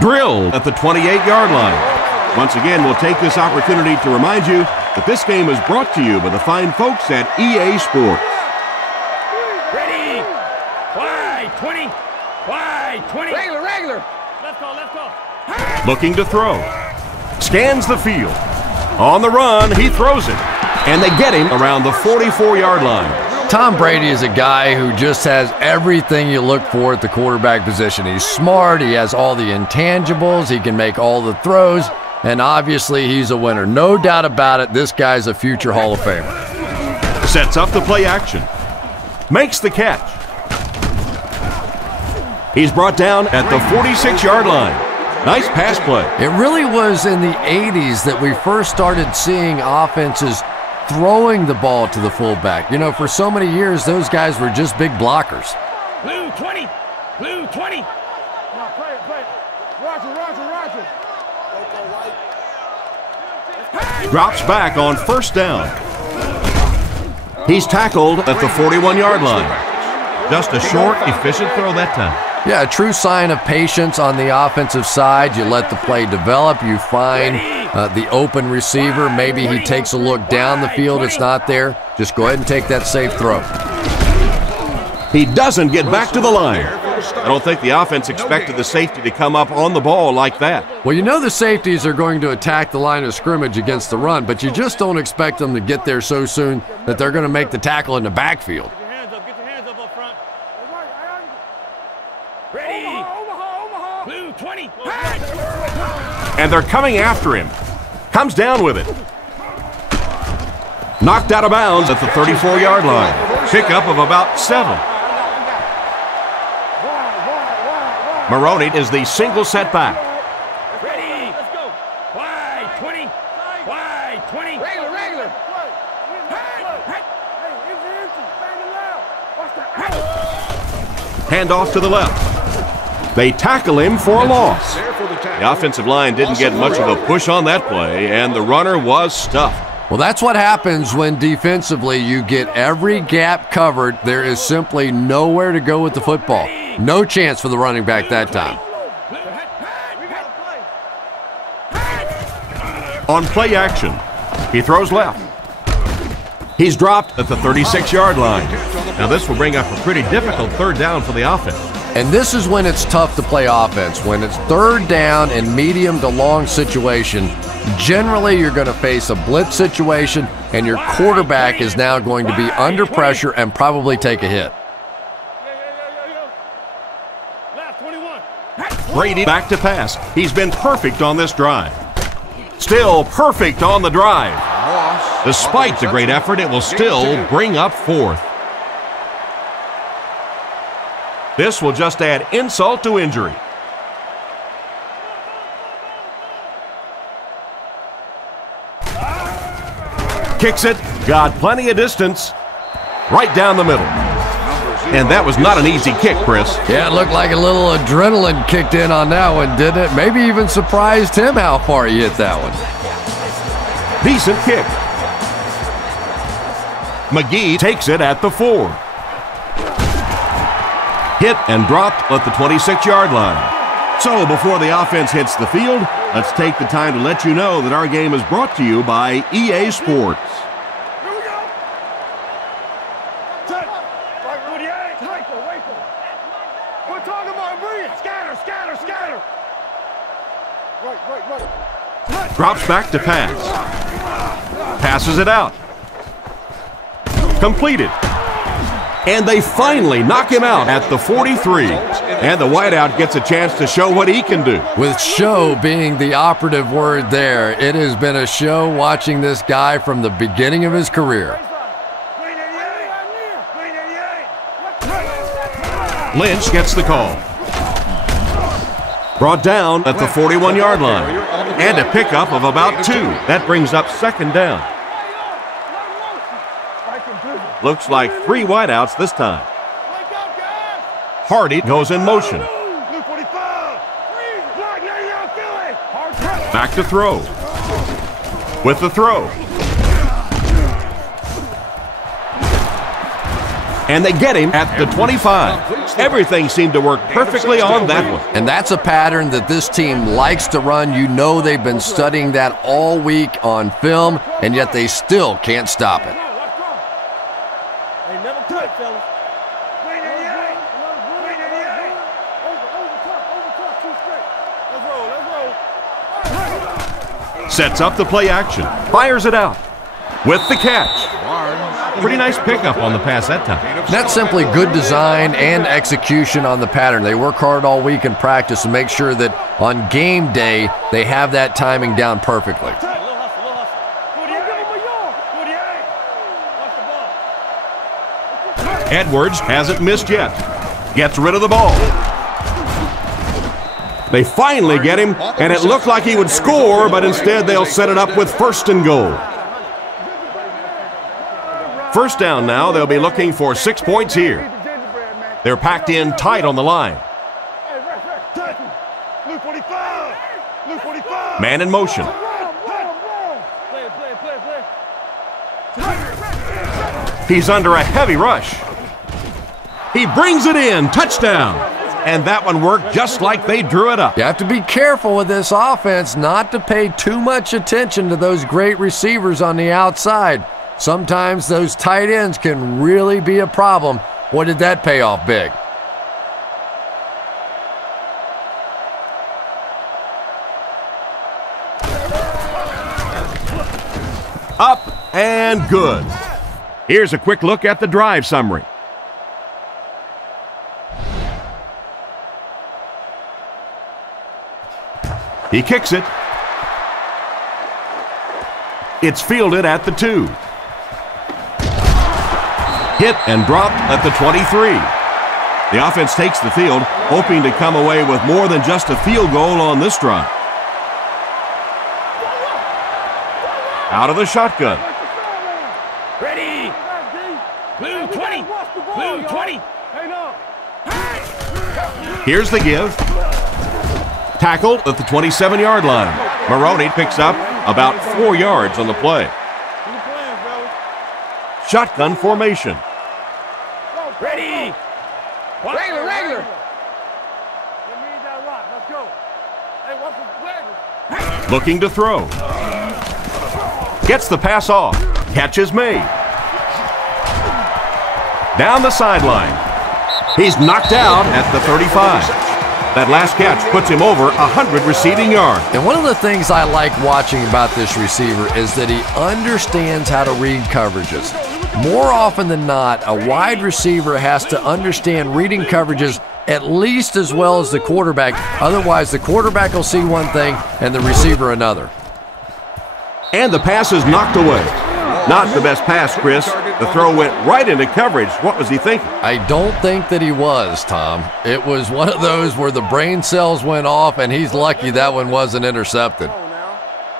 Drilled at the 28-yard line. Once again, we'll take this opportunity to remind you that this game is brought to you by the fine folks at EA Sports. Ready. Wide 20. Regular. Let's go. Looking to throw. Scans the field. On the run, he throws it. And they get him around the 44-yard line. Tom Brady is a guy who just has everything you look for at the quarterback position. He's smart, he has all the intangibles, he can make all the throws, and obviously he's a winner. No doubt about it, this guy's a future Hall of Famer. Sets up the play action. Makes the catch. He's brought down at the 46-yard line. Nice pass play. It really was in the 80s that we first started seeing offenses throwing the ball to the fullback. You know, for so many years, those guys were just big blockers. Blue 20. No, play it. Roger. Drops back on first down. He's tackled at the 41-yard line. Just a short, efficient throw that time. Yeah, a true sign of patience on the offensive side. You let the play develop. You find the open receiver. Maybe he takes a look down the field. It's not there. Just go ahead and take that safe throw. He doesn't get back to the line. I don't think the offense expected the safety to come up on the ball like that. Well, you know the safeties are going to attack the line of scrimmage against the run, but you just don't expect them to get there so soon that they're going to make the tackle in the backfield. Get your hands up front. Ready. Omaha. Blue 20. And they're coming after him. Comes down with it. Knocked out of bounds at the 34-yard line. Pickup of about 7. Maroney is the single setback. Ready. Let's go. Wide 20. Regular. Handoff to the left. They tackle him for a loss. The offensive line didn't get much of a push on that play, and the runner was stuffed. Well, that's what happens when defensively you get every gap covered. There is simply nowhere to go with the football. No chance for the running back that time. On play action, he throws left. He's dropped at the 36-yard line. Now this will bring up a pretty difficult third down for the offense. And this is when it's tough to play offense. When it's third down and medium to long situation, generally you're going to face a blitz situation, and your quarterback is now going to be under pressure and probably take a hit. Brady back to pass. He's been perfect on this drive. Still perfect on the drive. Despite the great effort, it will still bring up fourth. This will just add insult to injury. Kicks it, got plenty of distance, right down the middle. And that was not an easy kick, Chris. Yeah, it looked like a little adrenaline kicked in on that one, didn't it? Maybe even surprised him how far he hit that one. Decent kick. McGee takes it at the 4. Hit and dropped at the 26-yard line. So before the offense hits the field, let's take the time to let you know that our game is brought to you by EA Sports. Drops back to pass. Passes it out. Completed. And they finally knock him out at the 43. And the wideout gets a chance to show what he can do. With show being the operative word there, it has been a show watching this guy from the beginning of his career. Lynch gets the call. Brought down at the 41-yard line. And a pickup of about 2. That brings up second down. Looks like 3 wideouts this time. Hardy goes in motion. Back to throw. With the throw. And they get him at the 25. Everything seemed to work perfectly on that one. And that's a pattern that this team likes to run. You know they've been studying that all week on film, and yet they still can't stop it. Sets up the play action. Fires it out. With the catch. Pretty nice pickup on the pass that time. That's simply good design and execution on the pattern. They work hard all week in practice to make sure that on game day they have that timing down perfectly. Edwards hasn't missed yet. Gets rid of the ball. They finally get him, and it looked like he would score, but instead they'll set it up with first and goal. First down now, they'll be looking for 6 points here. They're packed in tight on the line. Man in motion. He's under a heavy rush. He brings it in, touchdown. And that one worked just like they drew it up. You have to be careful with this offense not to pay too much attention to those great receivers on the outside. Sometimes those tight ends can really be a problem. What did that pay off big? Up and good. Here's a quick look at the drive summary. He kicks it. It's fielded at the 2. Hit and dropped at the 23. The offense takes the field, hoping to come away with more than just a field goal on this drive. Out of the shotgun. Ready. Blue 20. Blue 20. Here's the give. Tackled at the 27-yard line. Maroney picks up about 4 yards on the play. Shotgun formation. Ready. Regular. Looking to throw. Gets the pass off. Catch is made. Down the sideline. He's knocked out at the 35. That last catch puts him over 100 receiving yards. And one of the things I like watching about this receiver is that he understands how to read coverages. More often than not, a wide receiver has to understand reading coverages at least as well as the quarterback. Otherwise, the quarterback will see one thing and the receiver another. And the pass is knocked away. Not the best pass, Chris. The throw went right into coverage. What was he thinking? I don't think that he was, Tom. It was one of those where the brain cells went off, and he's lucky that one wasn't intercepted.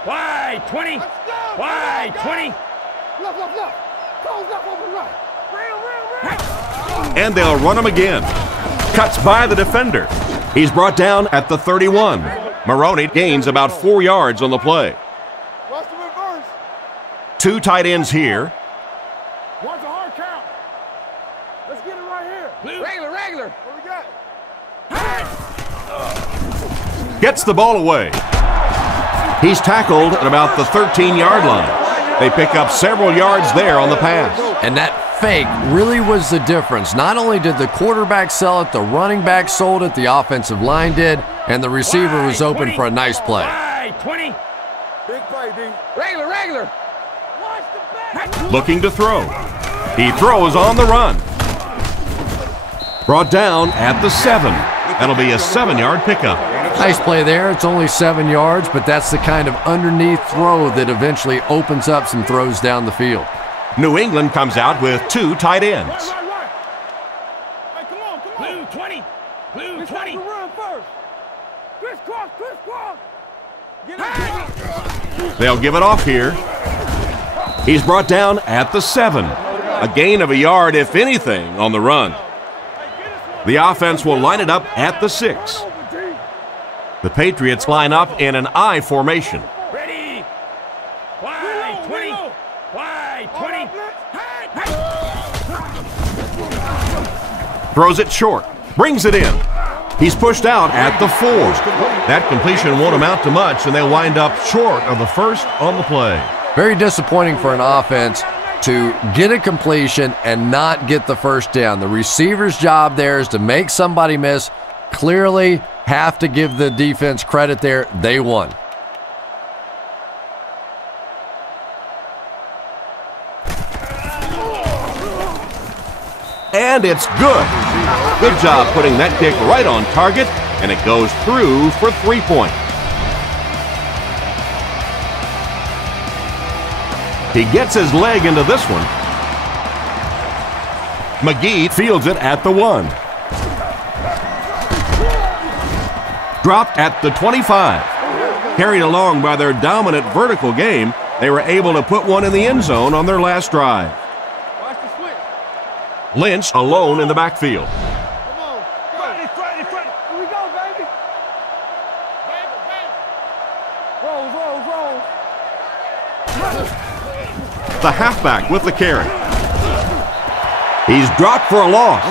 Wide 20. Wide 20. And they'll run him again. Cuts by the defender. He's brought down at the 31. Maroney gains about 4 yards on the play. Watch the reverse. 2 tight ends here. One's a hard count. Let's get it right here. Regular. What we got? Gets the ball away. He's tackled at about the 13-yard line. They pick up several yards there on the pass. And that fake really was the difference. Not only did the quarterback sell it, the running back sold it, the offensive line did, and the receiver was open for a nice play. Wide 20. Big play, D. Regular. Watch the back. Looking to throw. He throws on the run. Brought down at the 7. That'll be a 7-yard pickup. Nice play there. It's only 7 yards, but that's the kind of underneath throw that eventually opens up some throws down the field. New England comes out with 2 tight ends. Right. Hey, come on. Blue 20. Blue 20. Run first. Crisscross. Get it. They'll give it off here. He's brought down at the 7. A gain of a yard, if anything, on the run. The offense will line it up at the 6. The Patriots line up in an I formation. Ready. Wide 20. Wide 20. Throws it short. Brings it in. He's pushed out at the 4. That completion won't amount to much, and they'll wind up short of the first on the play. Very disappointing for an offense to get a completion and not get the first down. The receiver's job there is to make somebody miss. Clearly have to give the defense credit there. They won. And it's good. Good job putting that kick right on target, and it goes through for 3 points. He gets his leg into this one. McGee fields it at the 1. Dropped at the 25. Carried along by their dominant vertical game, they were able to put one in the end zone on their last drive. Watch the switch. Lynch alone in the backfield. Come on. Here we go, baby. Roll. The halfback with the carry. He's dropped for a loss.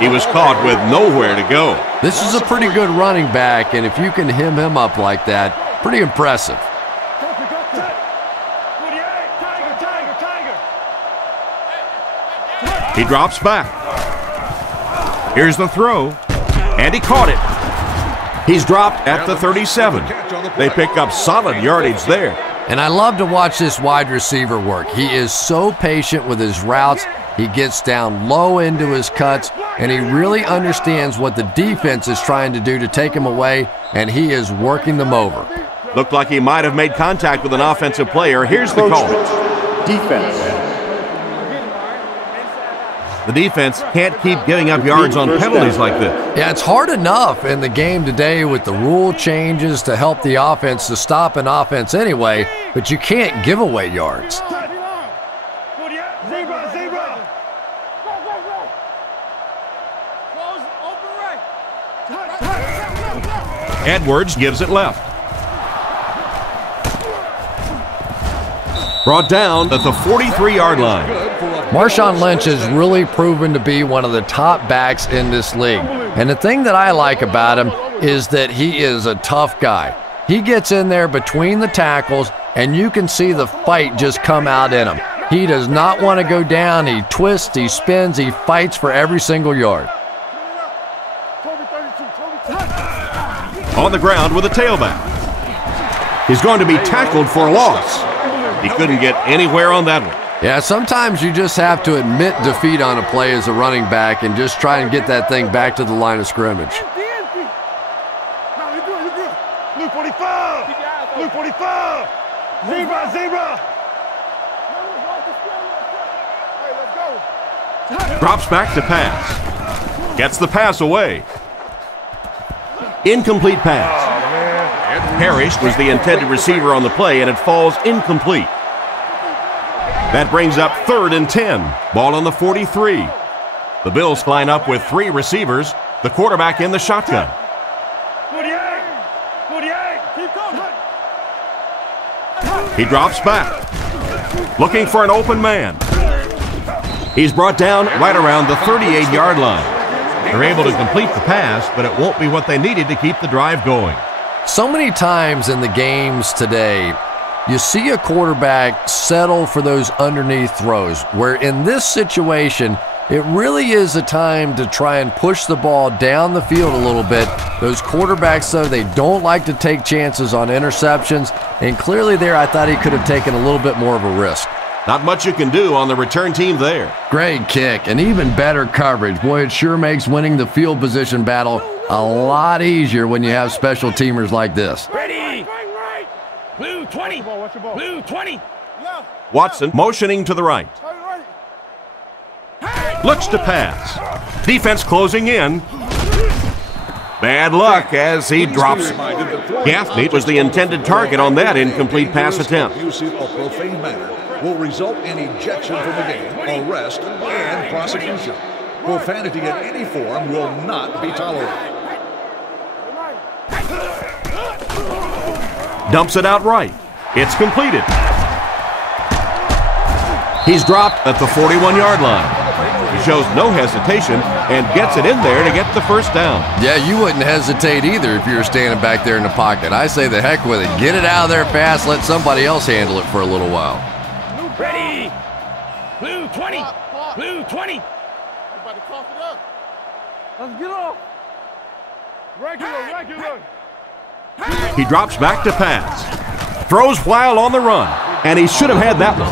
He was caught with nowhere to go. This is a pretty good running back, and if you can hem him up like that, pretty impressive. He drops back. Here's the throw, and he caught it. He's dropped at the 37. They pick up solid yardage there. And I love to watch this wide receiver work. He is so patient with his routes. He gets down low into his cuts, and he really understands what the defense is trying to do to take him away, and he is working them over. Looked like he might have made contact with an offensive player. Here's the call. Defense. The defense can't keep giving up yards on penalties like this. Yeah, it's hard enough in the game today with the rule changes to help the offense to stop an offense anyway, but you can't give away yards. Zero. Edwards gives it left. Brought down at the 43-yard line. Marshawn Lynch has really proven to be one of the top backs in this league. And the thing that I like about him is that he is a tough guy. He gets in there between the tackles, and you can see the fight just come out in him. He does not want to go down. He twists, he spins, he fights for every single yard. On the ground with a tailback. He's going to be tackled for a loss. He couldn't get anywhere on that one. Yeah, sometimes you just have to admit defeat on a play as a running back and just try and get that thing back to the line of scrimmage. Blue 45! Blue 45! Zebra! Zebra! Drops back to pass. Gets the pass away. Incomplete pass. Parrish was the intended receiver on the play, and it falls incomplete. That brings up 3rd and 10. Ball on the 43. The Bills line up with 3 receivers, the quarterback in the shotgun. 48! 48! Keep going! He drops back, looking for an open man. He's brought down right around the 38-yard line. They're able to complete the pass, but it won't be what they needed to keep the drive going. So many times in the games today, you see a quarterback settle for those underneath throws, where in this situation, it really is a time to try and push the ball down the field a little bit. Those quarterbacks, though, they don't like to take chances on interceptions, and clearly there I thought he could have taken a little bit more of a risk. Not much you can do on the return team there. Great kick and even better coverage. Boy, it sure makes winning the field position battle a lot easier when you have special teamers like this. Ready! Blue 20! Blue 20! Watson motioning to the right. Looks to pass. Defense closing in. Bad luck as he drops it. Gaffney was the intended target on that incomplete pass attempt. Use of profane manner will result in ejection from the game, arrest, and prosecution. Profanity in any form will not be tolerated. Dumps it out right. It's completed. He's dropped at the 41-yard line. He shows no hesitation and gets it in there to get the first down. Yeah, you wouldn't hesitate either if you were standing back there in the pocket. I say the heck with it. Get it out of there fast. Let somebody else handle it for a little while. Ready! Blue 20! Blue 20! Everybody cough it up. Let's get off! Regular! He drops back to pass. Throws while on the run, and he should have had that one.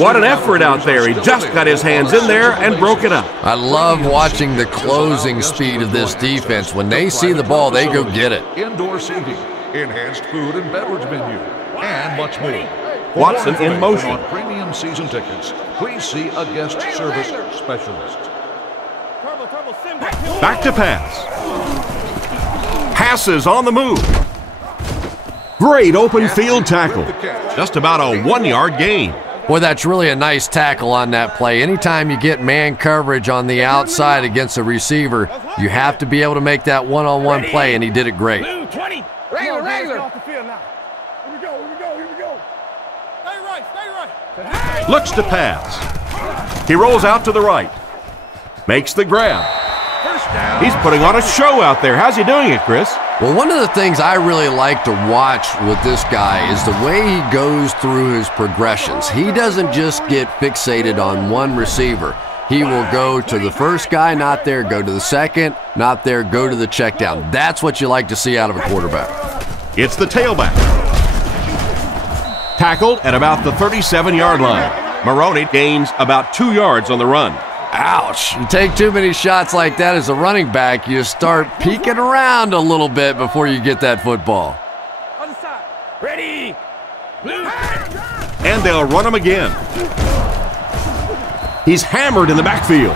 What an effort out there. He just got his hands in there and broke it up. I love watching the closing speed of this defense. When they see the ball, they go get it. Indoor seating, enhanced food and beverage menu, and much more. Watson in motion. On premium season tickets, please see a guest service specialist. Back to pass. Passes on the move. Great open field tackle. Just about a 1-yard gain. Boy, that's really a nice tackle on that play. Anytime you get man coverage on the outside against a receiver, you have to be able to make that one-on-one play, and he did it great. Blue 20! Regular. Off the field now. Here we go. Stay right. Looks to pass. He rolls out to the right. Makes the grab. He's putting on a show out there. How's he doing it, Chris? Well, one of the things I really like to watch with this guy is the way he goes through his progressions. He doesn't just get fixated on one receiver. He will go to the first guy, not there, go to the second, not there, go to the check down. That's what you like to see out of a quarterback. It's the tailback. Tackled at about the 37-yard line. Maroney gains about 2 yards on the run. Ouch. You take too many shots like that as a running back, you start peeking around a little bit before you get that football. Other side. Ready! Blue! And they'll run him again. He's hammered in the backfield.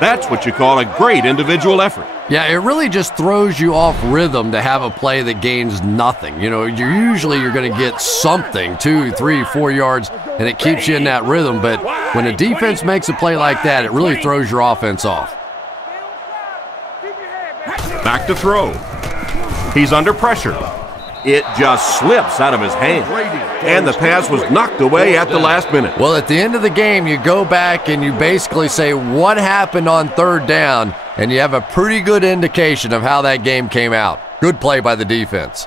That's what you call a great individual effort. Yeah, it really just throws you off rhythm to have a play that gains nothing. You know, you're going to get something, 2, 3, 4 yards, and it keeps you in that rhythm. But when a defense makes a play like that, it really throws your offense off. Back to throw. He's under pressure. It just slips out of his hand. And the pass was knocked away at the last minute. Well, at the end of the game, you go back and you basically say what happened on third down, and you have a pretty good indication of how that game came out. Good play by the defense.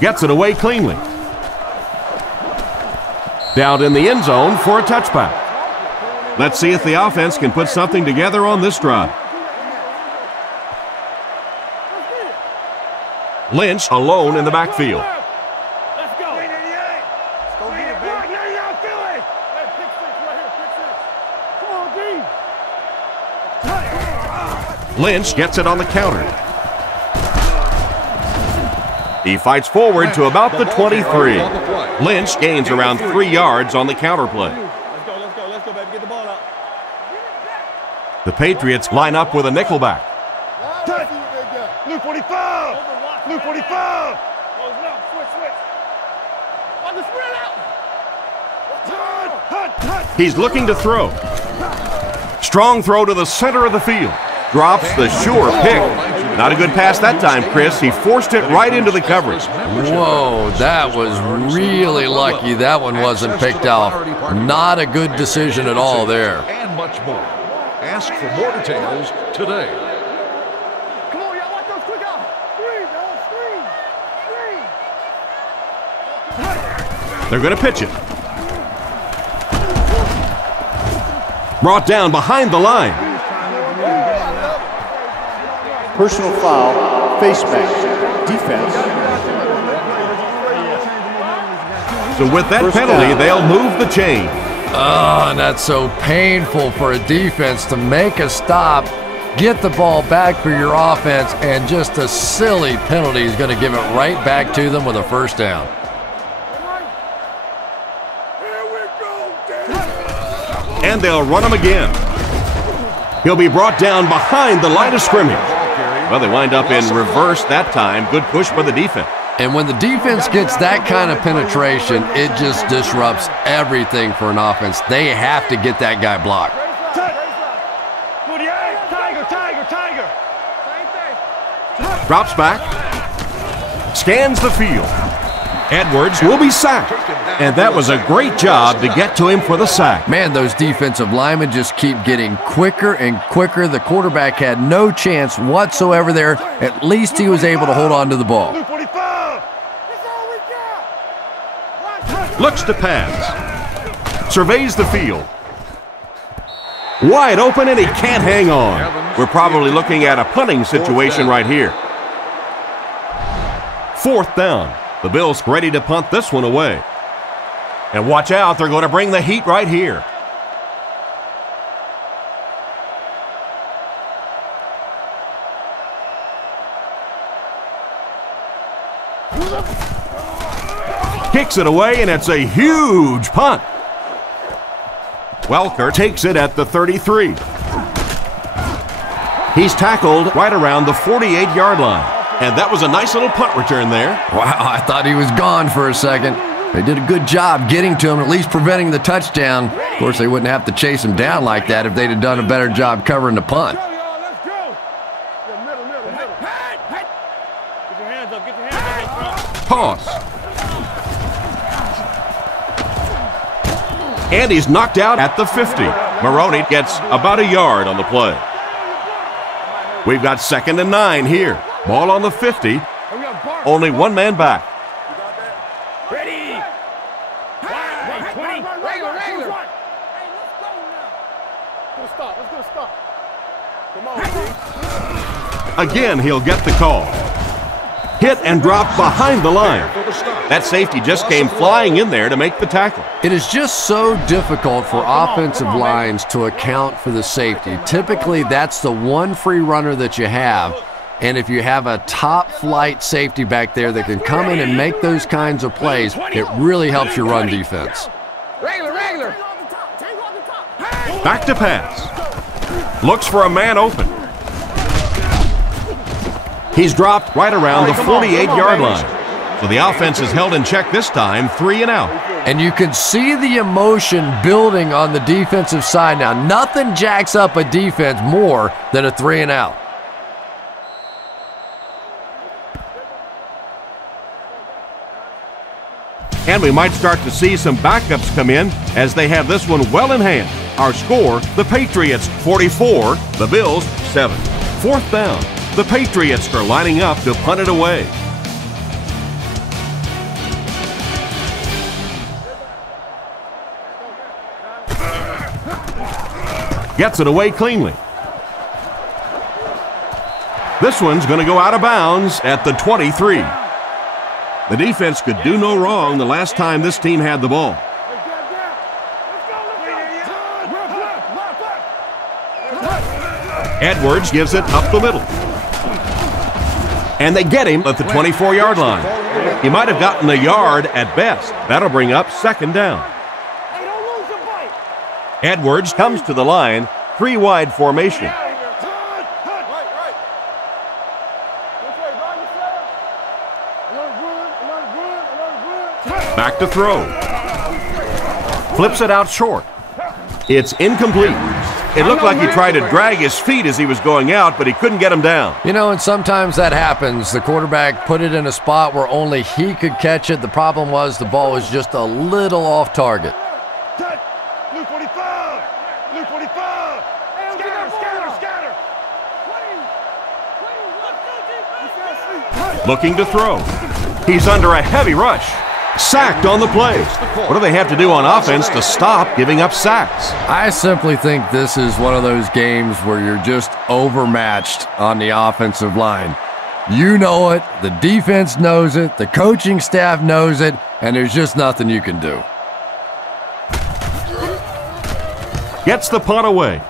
Gets it away cleanly. Down in the end zone for a touchback. Let's see if the offense can put something together on this drive. Lynch alone in the backfield. Let's go. Lynch gets it on the counter. He fights forward to about the 23. Lynch gains around 3 yards on the counter play. Let's go, baby. Get the ball out. The Patriots line up with a nickelback. Blue 45. Blue 45. Switch. On the spread out. He's looking to throw. Strong throw to the center of the field. Drops the sure pick. Not a good pass that time, Chris. He forced it right into the coverage. Whoa, that was really lucky that one wasn't picked off. Not a good decision at all there. And much more. Ask for more details today. Come on, y'all, watch those quick out. Screen. They're going to pitch it. Brought down behind the line. Personal foul, face mask, defense. So with that penalty, they'll move the chain. Oh, and that's so painful for a defense to make a stop, get the ball back for your offense, and just a silly penalty is going to give it right back to them with a first down. And they'll run him again. He'll be brought down behind the line of scrimmage. Well, they wind up in reverse that time. Good push by the defense. And when the defense gets that kind of penetration, it just disrupts everything for an offense. They have to get that guy blocked. Tiger. Drops back. Scans the field. Edwards will be sacked. And that was a great job to get to him for the sack. Man, those defensive linemen just keep getting quicker and quicker. The quarterback had no chance whatsoever there. At least he was able to hold on to the ball. Looks to pass. Surveys the field. Wide open, and he can't hang on. We're probably looking at a punting situation right here. 4th down. The Bills ready to punt this one away. And watch out, they're going to bring the heat right here. Kicks it away, and it's a huge punt. Welker takes it at the 33. He's tackled right around the 48-yard line. And that was a nice little punt return there. Wow, I thought he was gone for a second. They did a good job getting to him, at least preventing the touchdown. Of course, they wouldn't have to chase him down like that if they'd have done a better job covering the punt. Let's go. Middle. Get your hands up. Toss. And he's knocked out at the 50. Maroney gets about a yard on the play. We've got 2nd and 9 here. Ball on the 50. Only one man back. Ready. 120. Regular. Let's go stop. Come on, Again, he'll get the call. Hit and drop behind the line. That safety just came flying in there to make the tackle. It is just so difficult for offensive lines to account for the safety. Typically, that's the one free runner that you have. And if you have a top-flight safety back there that can come in and make those kinds of plays, it really helps your run defense. Regular. Back to pass. Looks for a man open. He's dropped right around the 48-yard line. So the offense is held in check this time, 3 and out. And you can see the emotion building on the defensive side now. Nothing jacks up a defense more than a 3-and-out. And we might start to see some backups come in as they have this one well in hand. Our score, the Patriots 44, the Bills 7. Fourth down, the Patriots are lining up to punt it away. Gets it away cleanly. This one's going to go out of bounds at the 23. The defense could do no wrong the last time this team had the ball. Edwards gives it up the middle. And they get him at the 24-yard line. He might have gotten a yard at best. That'll bring up second down. Edwards comes to the line, 3-wide formation. Back to throw. Flips it out short. It's incomplete. It looked like he tried to drag his feet as he was going out, but he couldn't get him down. You know, and sometimes that happens. The quarterback put it in a spot where only he could catch it. The problem was the ball was just a little off target. Blue 45! Blue 45! Scatter! Looking to throw. He's under a heavy rush. Sacked on the play. What do they have to do on offense to stop giving up sacks? I simply think this is one of those games where you're just overmatched on the offensive line. You know it, the defense knows it, the coaching staff knows it, and there's just nothing you can do. Gets the punt away.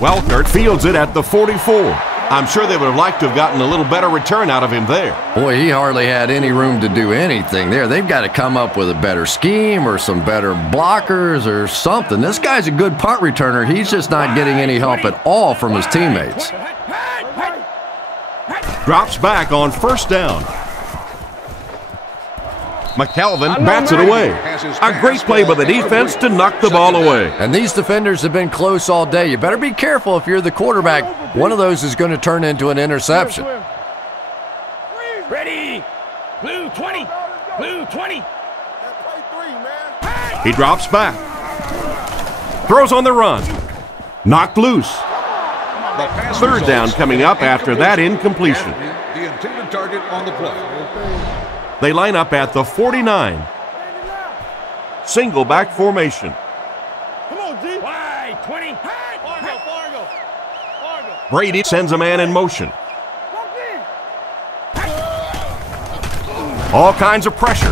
Welkert fields it at the 44. I'm sure they would have liked to have gotten a little better return out of him there. Boy, he hardly had any room to do anything there. They've got to come up with a better scheme or some better blockers or something. This guy's a good punt returner. He's just not getting any help at all from his teammates. Drops back on first down. McKelvin bats it away. A great play by the defense to knock the ball away. And these defenders have been close all day. You better be careful if you're the quarterback. One of those is going to turn into an interception. Ready! Blue 20! Blue 20! He drops back. Throws on the run. Knocked loose. Third down coming up after that incompletion. The intended target on the play. They line up at the 49. Single back formation. Come on, G! Wide 20! Fargo! Brady sends a man in motion. All kinds of pressure.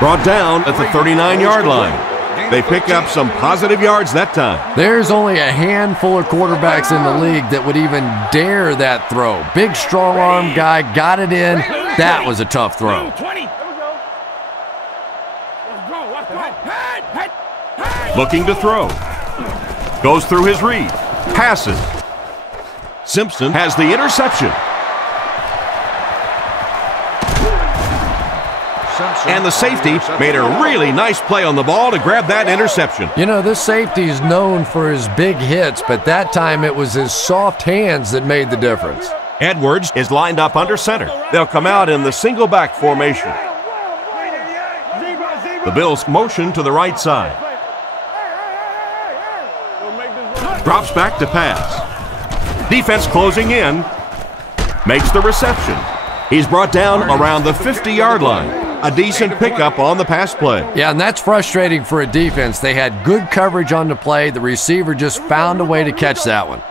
Brought down at the 39-yard line. They pick up some positive yards that time. There's only a handful of quarterbacks in the league that would even dare that throw. Big, strong-arm guy got it in. That was a tough throw. Looking to throw. Goes through his read. Passes. Simpson has the interception. And the safety made a really nice play on the ball to grab that interception. You know, this safety is known for his big hits, but that time it was his soft hands that made the difference. Edwards is lined up under center. They'll come out in the single back formation. The Bills motion to the right side. Drops back to pass. Defense closing in. Makes the reception. He's brought down around the 50-yard line. A decent pickup on the pass play. Yeah, and that's frustrating for a defense. They had good coverage on the play. The receiver just found a way to catch that one.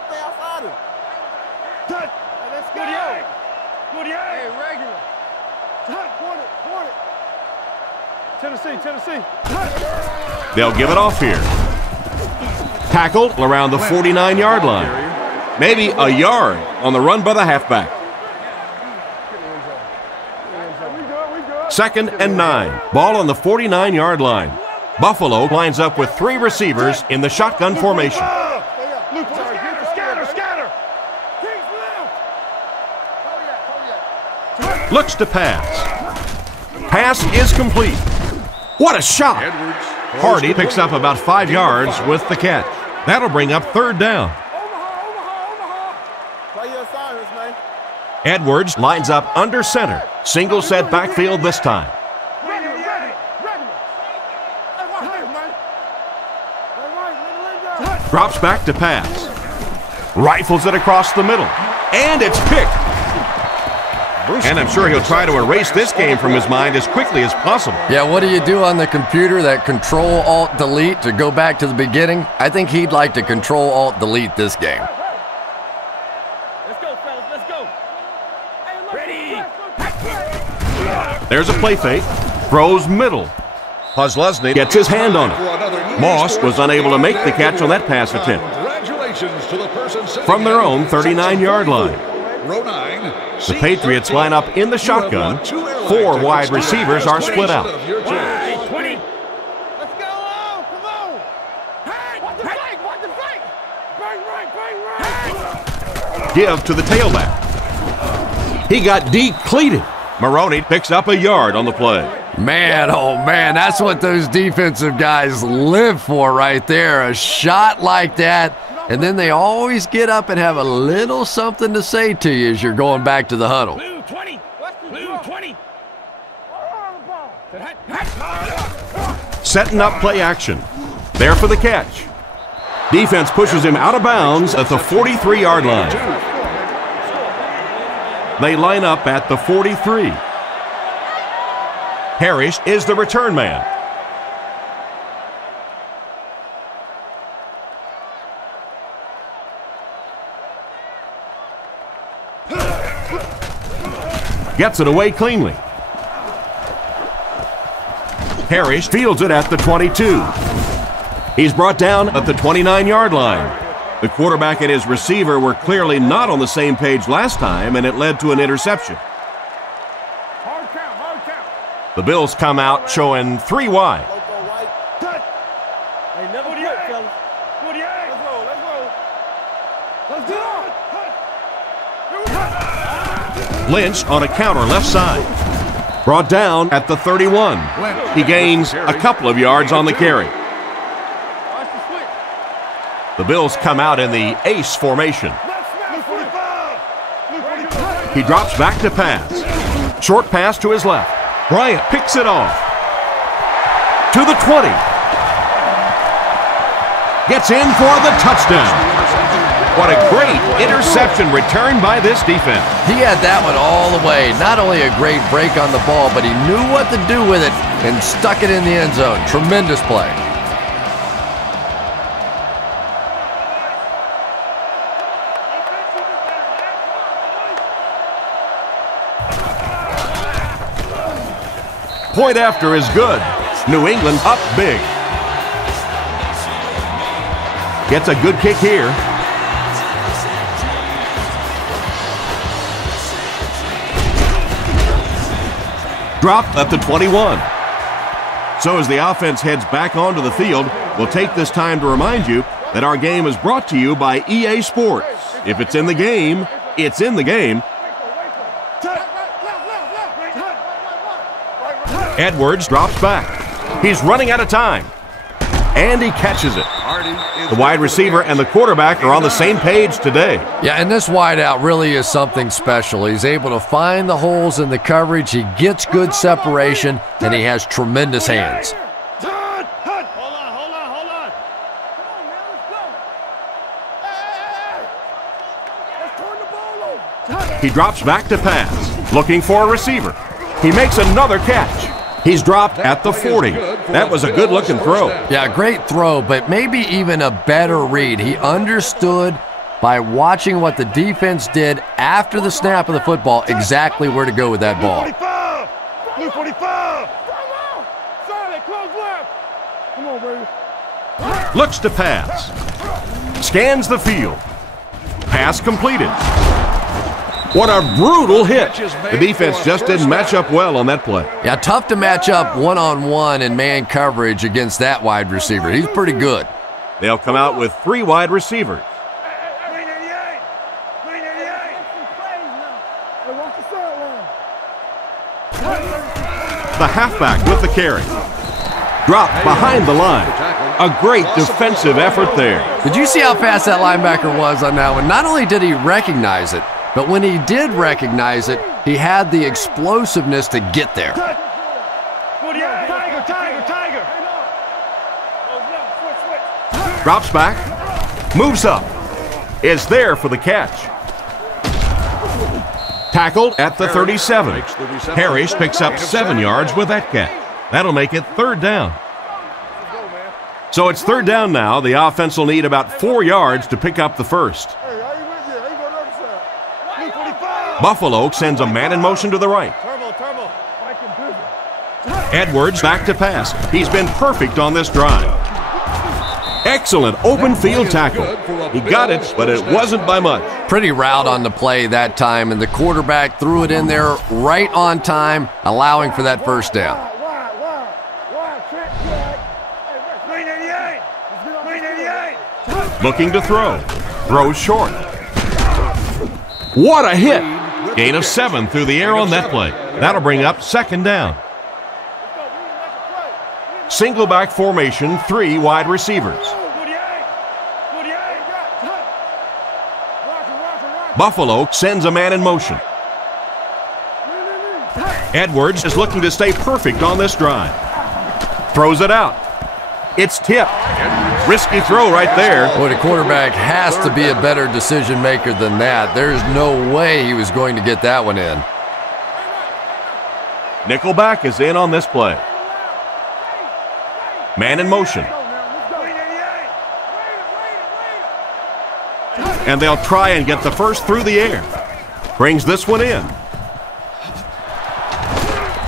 Tennessee. They'll give it off here. Tackled around the 49-yard line. Maybe a yard on the run by the halfback. 2nd and 9. Ball on the 49-yard line. Buffalo lines up with 3 receivers in the shotgun formation. Looks to pass. Pass is complete. What a shot! Hardy picks up about 5 yards with the catch. That'll bring up third down. Edwards lines up under center. Single set backfield this time. Drops back to pass. Rifles it across the middle. And it's picked. And I'm sure he'll try to erase this game from his mind as quickly as possible. Yeah, what do you do on the computer? That Control-Alt-Delete to go back to the beginning? I think he'd like to Control-Alt-Delete this game. Let's go, fellas. Let's go. Ready. There's a play fake. Throws middle. Posluszny gets his hand on it. Moss was unable to make the catch on that pass attempt. From their own 39-yard line. The Patriots line up in the shotgun. 4 wide receivers are split out. 20. Let's go! Come on! Watch the flank! Watch the flank! Bang! Give to the tailback. He got depleted. Maroney picks up a yard on the play. Man, oh man, that's what those defensive guys live for right there. A shot like that, and then they always get up and have a little something to say to you as you're going back to the huddle. Blue 20. Blue 20. Setting up play action. There for the catch. Defense pushes him out of bounds at the 43-yard line. They line up at the 43. Parrish is the return man. Gets it away cleanly. Parrish fields it at the 22. He's brought down at the 29-yard line. The quarterback and his receiver were clearly not on the same page last time, and it led to an interception. Hard count. The Bills come out showing 3 wide. Hey, never quit, fellas. 48. Let's do it! Lynch on a counter left side. Brought down at the 31. He gains a couple of yards on the carry. The Bills come out in the ace formation. He drops back to pass. Short pass to his left. Bryant picks it off. To the 20. Gets in for the touchdown. What a great interception return by this defense. He had that one all the way. Not only a great break on the ball, but he knew what to do with it and stuck it in the end zone. Tremendous play. Point after is good. New England up big. Gets a good kick here. Dropped at the 21. So as the offense heads back onto the field, we'll take this time to remind you that our game is brought to you by EA Sports. If it's in the game, it's in the game. Edwards drops back. He's running out of time. And he catches it. The wide receiver and the quarterback are on the same page today. Yeah, and this wideout really is something special. He's able to find the holes in the coverage. He gets good separation, and he has tremendous hands. Hold on. Let's turn the ball over. He drops back to pass, looking for a receiver. He makes another catch. He's dropped at the 40. That was a good-looking throw. Yeah, great throw, but maybe even a better read. He understood by watching what the defense did after the snap of the football exactly where to go with that ball. Blue 45. Solid, close left. Come on, baby. Looks to pass. Scans the field. Pass completed. What a brutal hit. The defense just didn't match up well on that play. Yeah, tough to match up one-on-one in man coverage against that wide receiver. He's pretty good. They'll come out with 3 wide receivers. The halfback with the carry. Dropped behind the line. A great defensive effort there. Did you see how fast that linebacker was on that one? Not only did he recognize it, but when he did recognize it, he had the explosiveness to get there. Drops back, moves up, is there for the catch. Tackled at the 37. Parrish picks up 7 yards with that catch. That'll make it 3rd down. So it's 3rd down now. The offense will need about 4 yards to pick up the first. Buffalo sends a man in motion to the right. Edwards back to pass. He's been perfect on this drive. Excellent open field tackle. He got it, but it wasn't by much. Pretty route on the play that time, and the quarterback threw it in there right on time, allowing for that first down. Looking to throw. Throws short. What a hit! Gain of 7 through the air on that play. That'll bring up 2nd down. Single back formation, 3 wide receivers. Buffalo sends a man in motion. Edwards is looking to stay perfect on this drive. Throws it out. It's tipped. Risky throw right there. Boy, the quarterback has to be a better decision maker than that. There's no way he was going to get that one in. Nickelback is in on this play. Man in motion. And they'll try and get the first through the air. Brings this one in.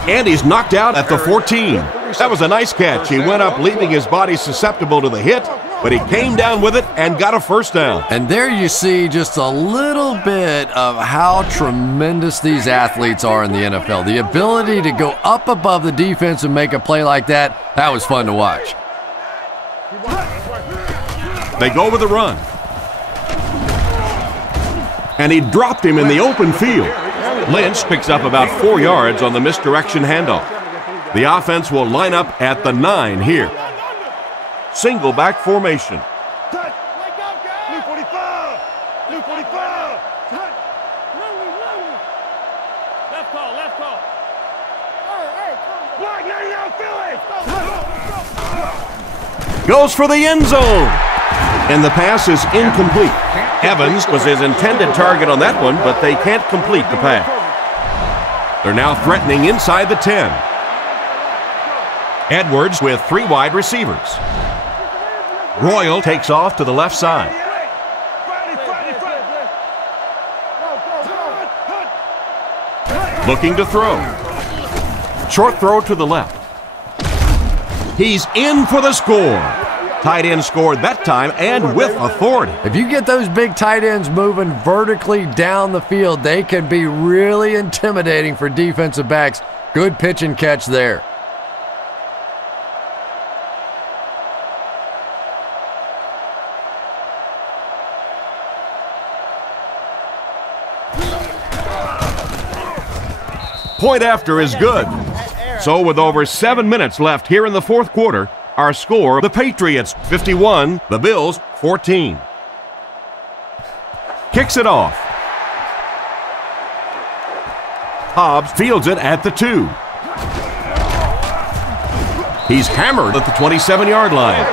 And he's knocked out at the 14. That was a nice catch. He went up leaving his body susceptible to the hit, but he came down with it and got a first down. And there you see just a little bit of how tremendous these athletes are in the NFL. The ability to go up above the defense and make a play like that, that was fun to watch. They go with the run. And he dropped him in the open field. Lynch picks up about 4 yards on the misdirection handoff. The offense will line up at the 9 here. Single back formation. Goes for the end zone. And the pass is incomplete. Evans was his intended target on that one, but they can't complete the pass. They're now threatening inside the 10. Edwards with 3 wide receivers. Royal takes off to the left side. Looking to throw. Short throw to the left. He's in for the score. Tight end scored that time and with authority. If you get those big tight ends moving vertically down the field, they can be really intimidating for defensive backs. Good pitch and catch there. Point after is good. So with over 7 minutes left here in the 4th quarter, our score, the Patriots 51, the Bills 14. Kicks it off. Hobbs fields it at the 2. He's hammered at the 27-yard line.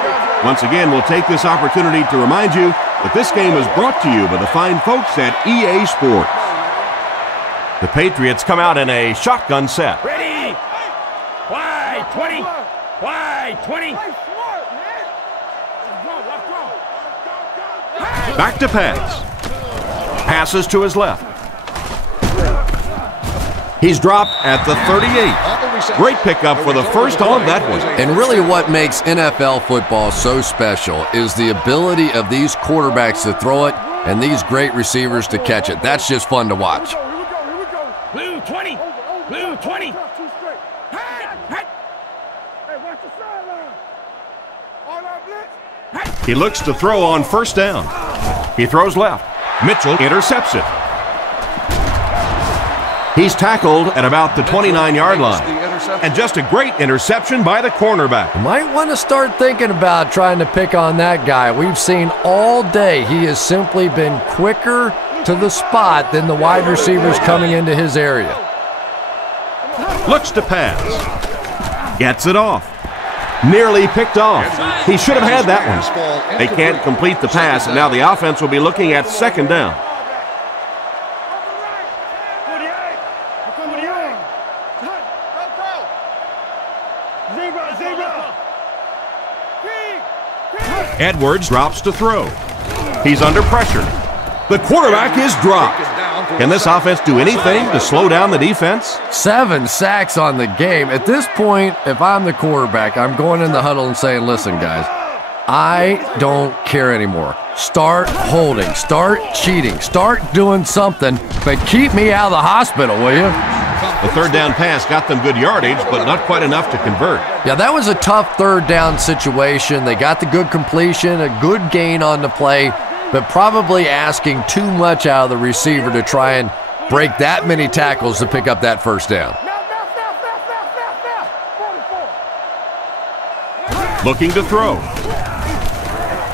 Once again, we'll take this opportunity to remind you that this game is brought to you by the fine folks at EA Sports. The Patriots come out in a shotgun set. Ready! Wide 20! Wide 20! Back to pass. Passes to his left. He's dropped at the 38. Great pickup for the first on that one. And really what makes NFL football so special is the ability of these quarterbacks to throw it and these great receivers to catch it. That's just fun to watch. Blue 20! Blue 20! He looks to throw on first down. He throws left. Mitchell intercepts it. He's tackled at about the 29-yard line. And just a great interception by the cornerback. Might want to start thinking about trying to pick on that guy. We've seen all day he has simply been quicker to the spot than the wide receivers coming into his area. Looks to pass. Gets it off. Nearly picked off. He should have had that one. They can't complete the pass, and now the offense will be looking at second down. Edwards drops to throw. He's under pressure. The quarterback is dropped. Can this offense do anything to slow down the defense? 7 sacks on the game. At this point, if I'm the quarterback, I'm going in the huddle and saying, listen, guys, I don't care anymore. Start holding. Start cheating. Start doing something, but keep me out of the hospital, will you? The third down pass got them good yardage, but not quite enough to convert. Yeah, that was a tough third down situation. They got the good completion, a good gain on the play, but probably asking too much out of the receiver to try and break that many tackles to pick up that first down. Looking to throw.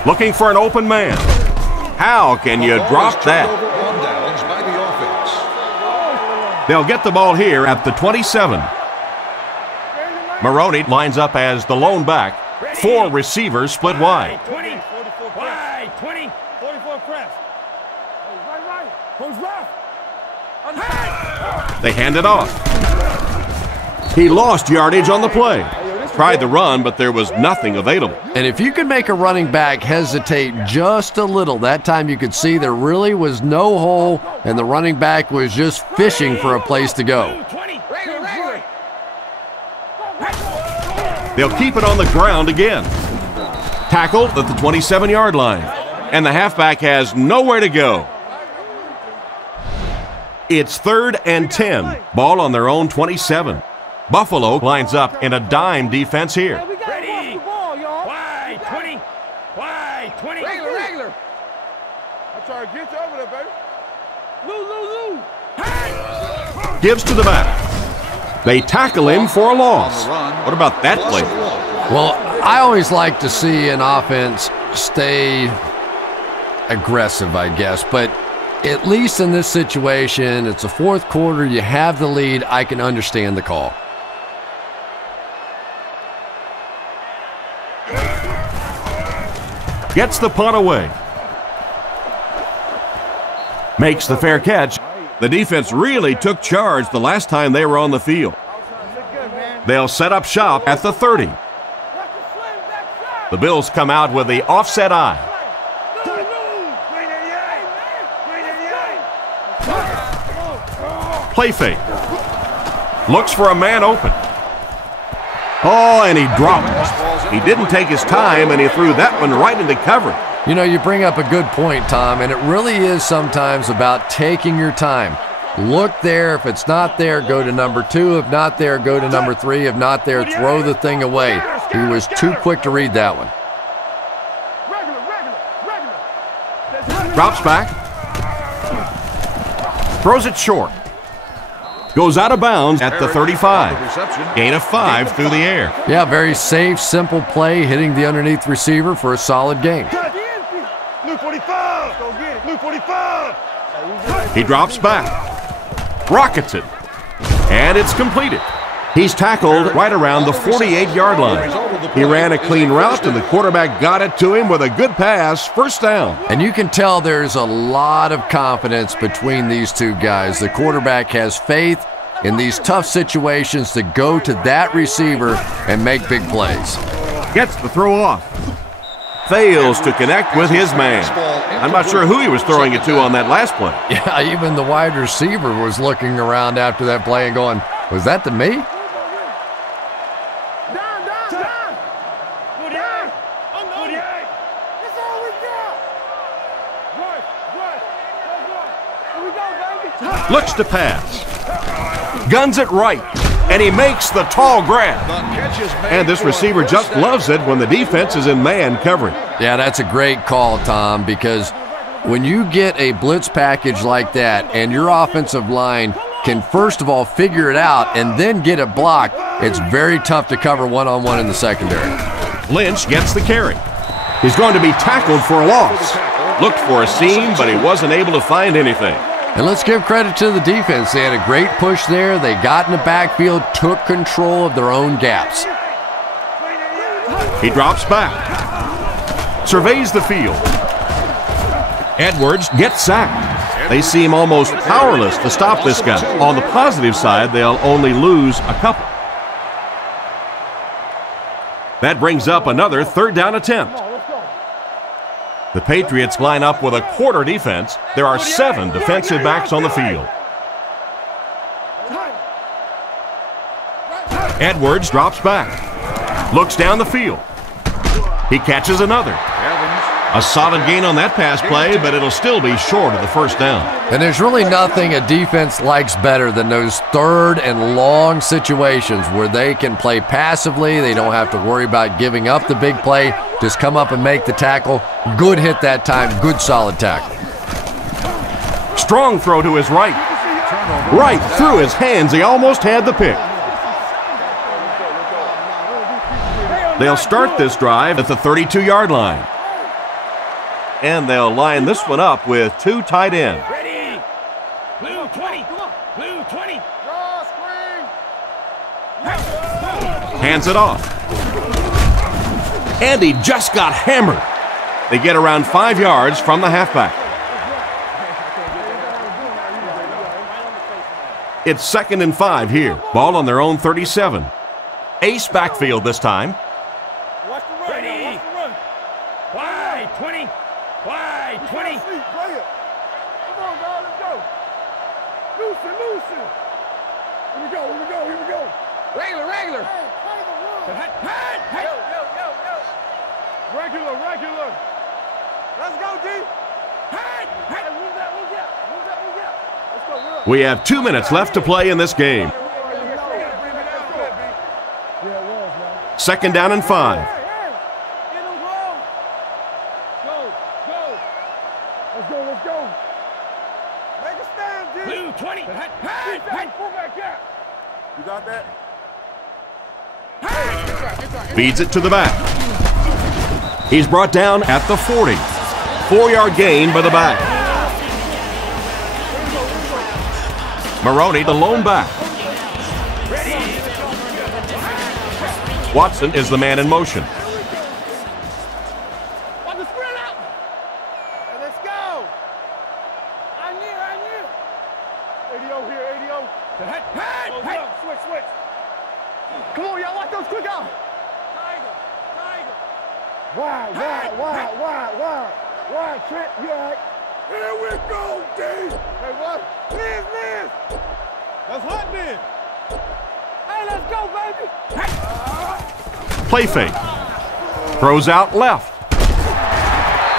Looking for an open man. How can you drop that? They'll get the ball here at the 27. Maroney lines up as the lone back. 4 receivers split wide. 20. Wide. 20. 44 press. Right. Who's left? They hand it off. He lost yardage on the play. Tried the run, but there was nothing available. And if you could make a running back hesitate just a little, that time you could see there really was no hole, and the running back was just fishing for a place to go. They'll keep it on the ground again. Tackled at the 27-yard line, and the halfback has nowhere to go. It's 3rd and 10. Ball on their own 27. Buffalo lines up in a dime defense here. Ready. Wide. 20. Wide. 20. Regular. I'm trying to get you over there, baby. Gives to the back. They tackle him for a loss. What about that play? Well, I always like to see an offense stay aggressive, I guess, but at least in this situation, it's the fourth quarter, you have the lead, I can understand the call. Gets the punt away. Makes the fair catch. The defense really took charge the last time they were on the field. They'll set up shop at the 30. The Bills come out with the offset eye. Play fake. Looks for a man open. Oh, and he dropped it. He didn't take his time, and he threw that one right into cover. You know, you bring up a good point, Tom, and it really is sometimes about taking your time. Look there. If it's not there, go to number 2. If not there, go to number 3. If not there, throw the thing away. He was too quick to read that one. Drops back. Throws it short. Goes out of bounds at the 35. Gain of 5 through the air. Yeah, very safe, simple play, hitting the underneath receiver for a solid gain. He drops back. Rockets it. And it's completed. He's tackled right around the 48-yard line. He ran a clean route, and the quarterback got it to him with a good pass, first down. And you can tell there's a lot of confidence between these two guys. The quarterback has faith in these tough situations to go to that receiver and make big plays. Gets the throw off. Fails to connect with his man. I'm not sure who he was throwing it to on that last play. Yeah, even the wide receiver was looking around after that play and going, was that to me? Looks to pass. Guns it right. And he makes the tall grab. And this receiver just loves it when the defense is in man covering. Yeah, that's a great call, Tom, because when you get a blitz package like that and your offensive line can first of all figure it out and then get it blocked, it's very tough to cover one-on-one in the secondary. Lynch gets the carry. He's going to be tackled for a loss. Looked for a seam, but he wasn't able to find anything. And let's give credit to the defense. They had a great push there. They got in the backfield, took control of their own gaps. He drops back, surveys the field. Edwards gets sacked. They seem almost powerless to stop this guy. On the positive side, they'll only lose a couple. That brings up another third down attempt. The Patriots line up with a quarter defense. There are 7 defensive backs on the field. Edwards drops back, looks down the field. He catches another. A solid gain on that pass play, but it'll still be short of the first down. And there's really nothing a defense likes better than those third and long situations where they can play passively. They don't have to worry about giving up the big play. Just come up and make the tackle. Good hit that time. Good solid tackle. Strong throw to his right. Right through his hands. He almost had the pick. They'll start this drive at the 32-yard line. And they'll line this one up with 2 tight ends. Ready. Blue 20. Blue 20. Hands it off. And he just got hammered. They get around 5 yards from the halfback. It's 2nd and 5 here. Ball on their own 37. Ace backfield this time. Ready. Wide 20. Wide 20. Come on, dog, let's go. Loosen. Here we go. Regular. Hey. Regular. Let's go, D. Hey. Move that. Let's go. We have 2 minutes left to play in this game. 2nd down and 5. Let's go. Make a stand, D. Blue 20. Hey. Fullback gap. You got that? Feeds it to the back. He's brought down at the 40. 4-yard gain by the back. Maroney, the lone back. Watson is the man in motion. Let's go. I knew. ADO here, ADO. Hey. Switch. Come on, y'all, watch those quick out. Tiger. Wide. Trent, you all right? Here we go, D. Hey, what? Liz. That's hot, man. Hey, let's go, baby. Play fake. Throws out left.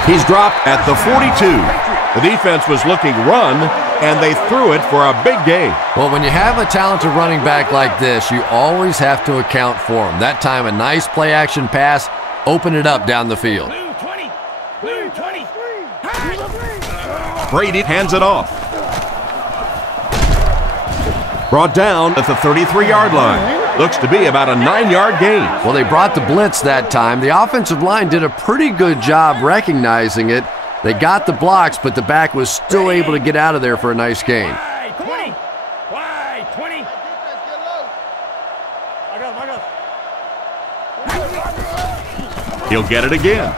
He's dropped at the 42. The defense was looking run, and they threw it for a big gain. Well, when you have a talented running back like this, you always have to account for him. That time, a nice play-action pass, open it up down the field. Blue 20. Brady hands it off. Brought down at the 33-yard line. Looks to be about a 9-yard gain. Well, they brought the blitz that time. The offensive line did a pretty good job recognizing it. They got the blocks, but the back was still able to get out of there for a nice gain. Wide 20. I got him. He'll get it again.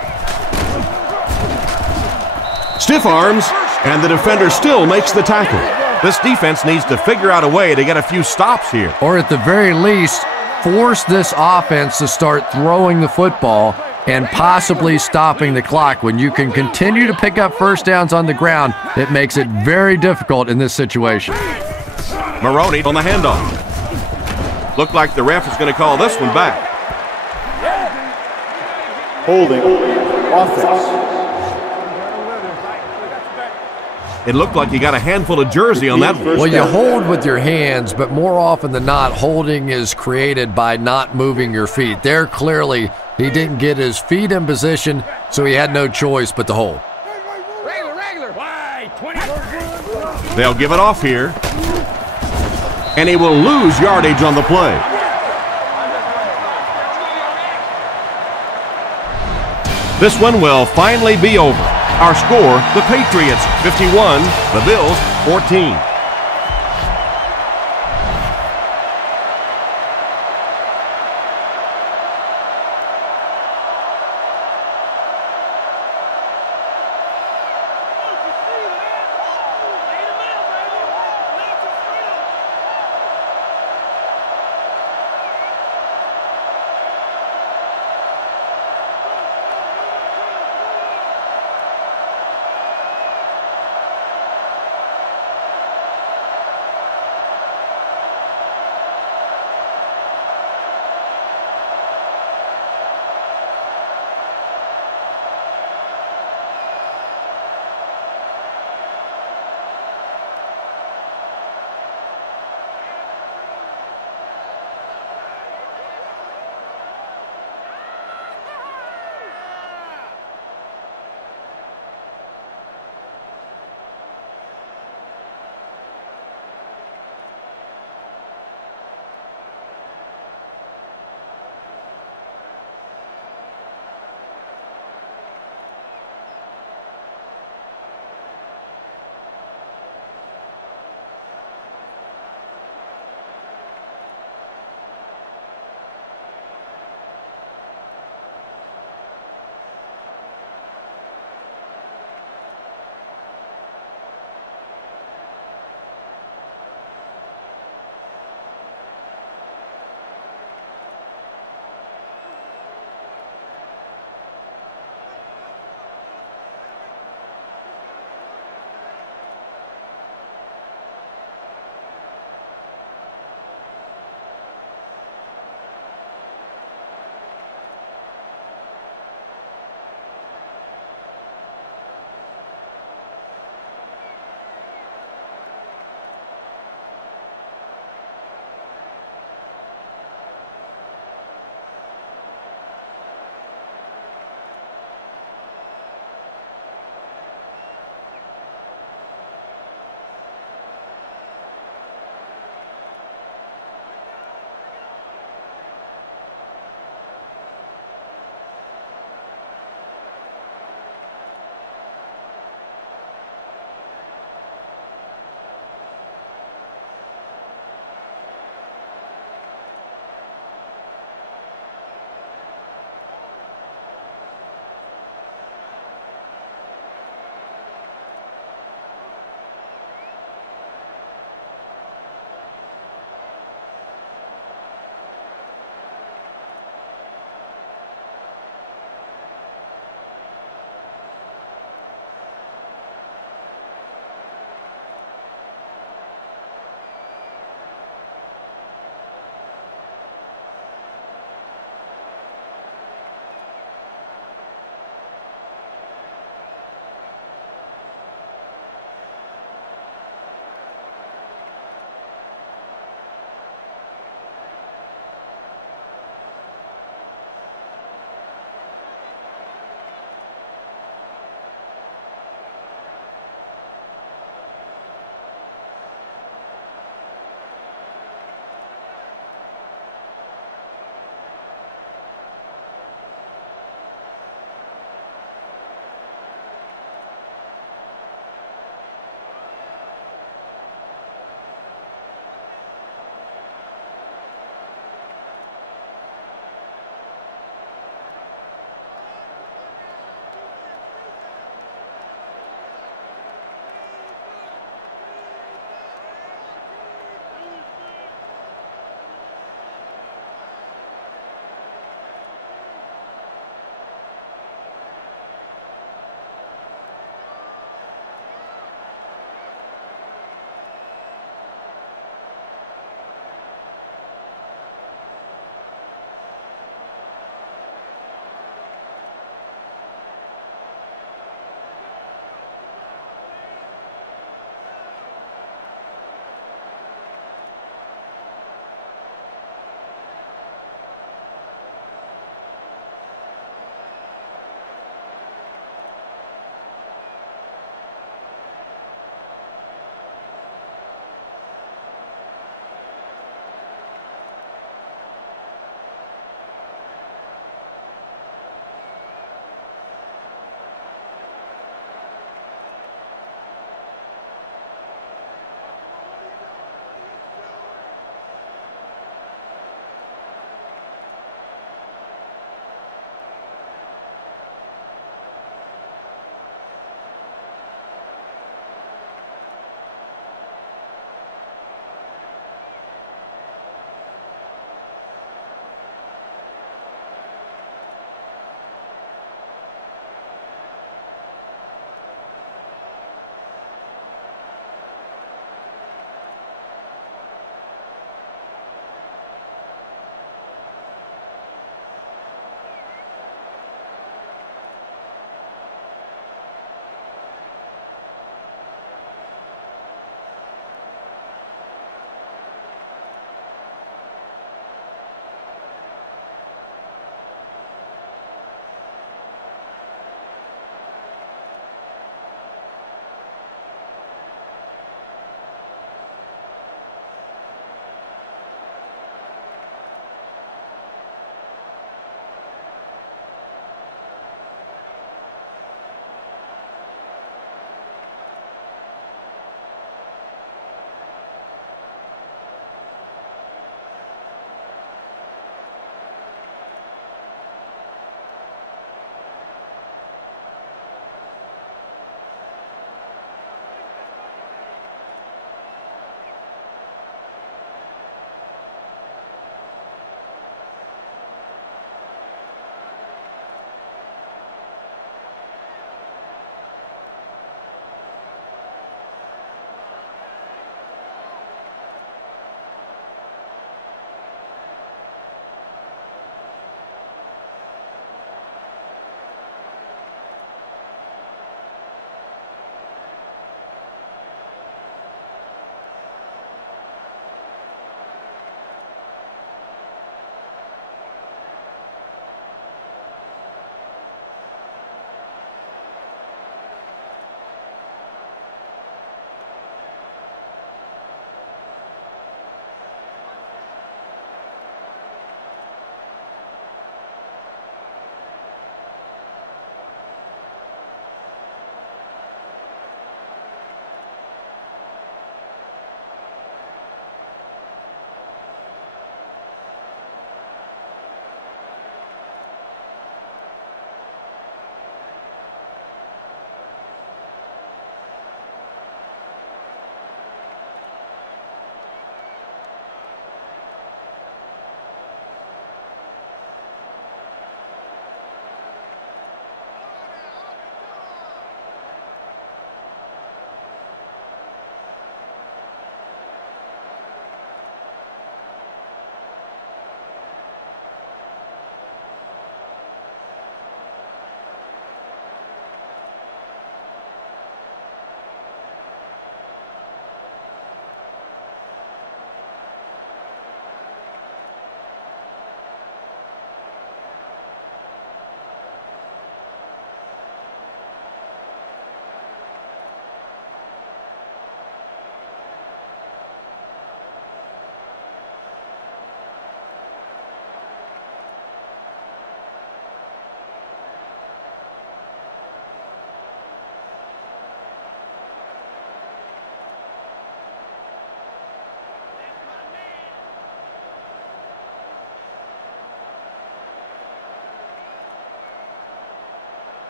Stiff arms, and the defender still makes the tackle. This defense needs to figure out a way to get a few stops here. Or at the very least, force this offense to start throwing the football and possibly stopping the clock. When you can continue to pick up first downs on the ground, it makes it very difficult in this situation. Maroney on the handoff. Looked like the ref is going to call this one back. Holding. Offense. It looked like you got a handful of jersey on that one. Well, you hold with your hands, but more often than not, holding is created by not moving your feet. There, clearly, he didn't get his feet in position, so he had no choice but to hold. Regular. Wide 20. They'll give it off here. and he will lose yardage on the play. This one will finally be over. Our score, the Patriots 51, the Bills 14.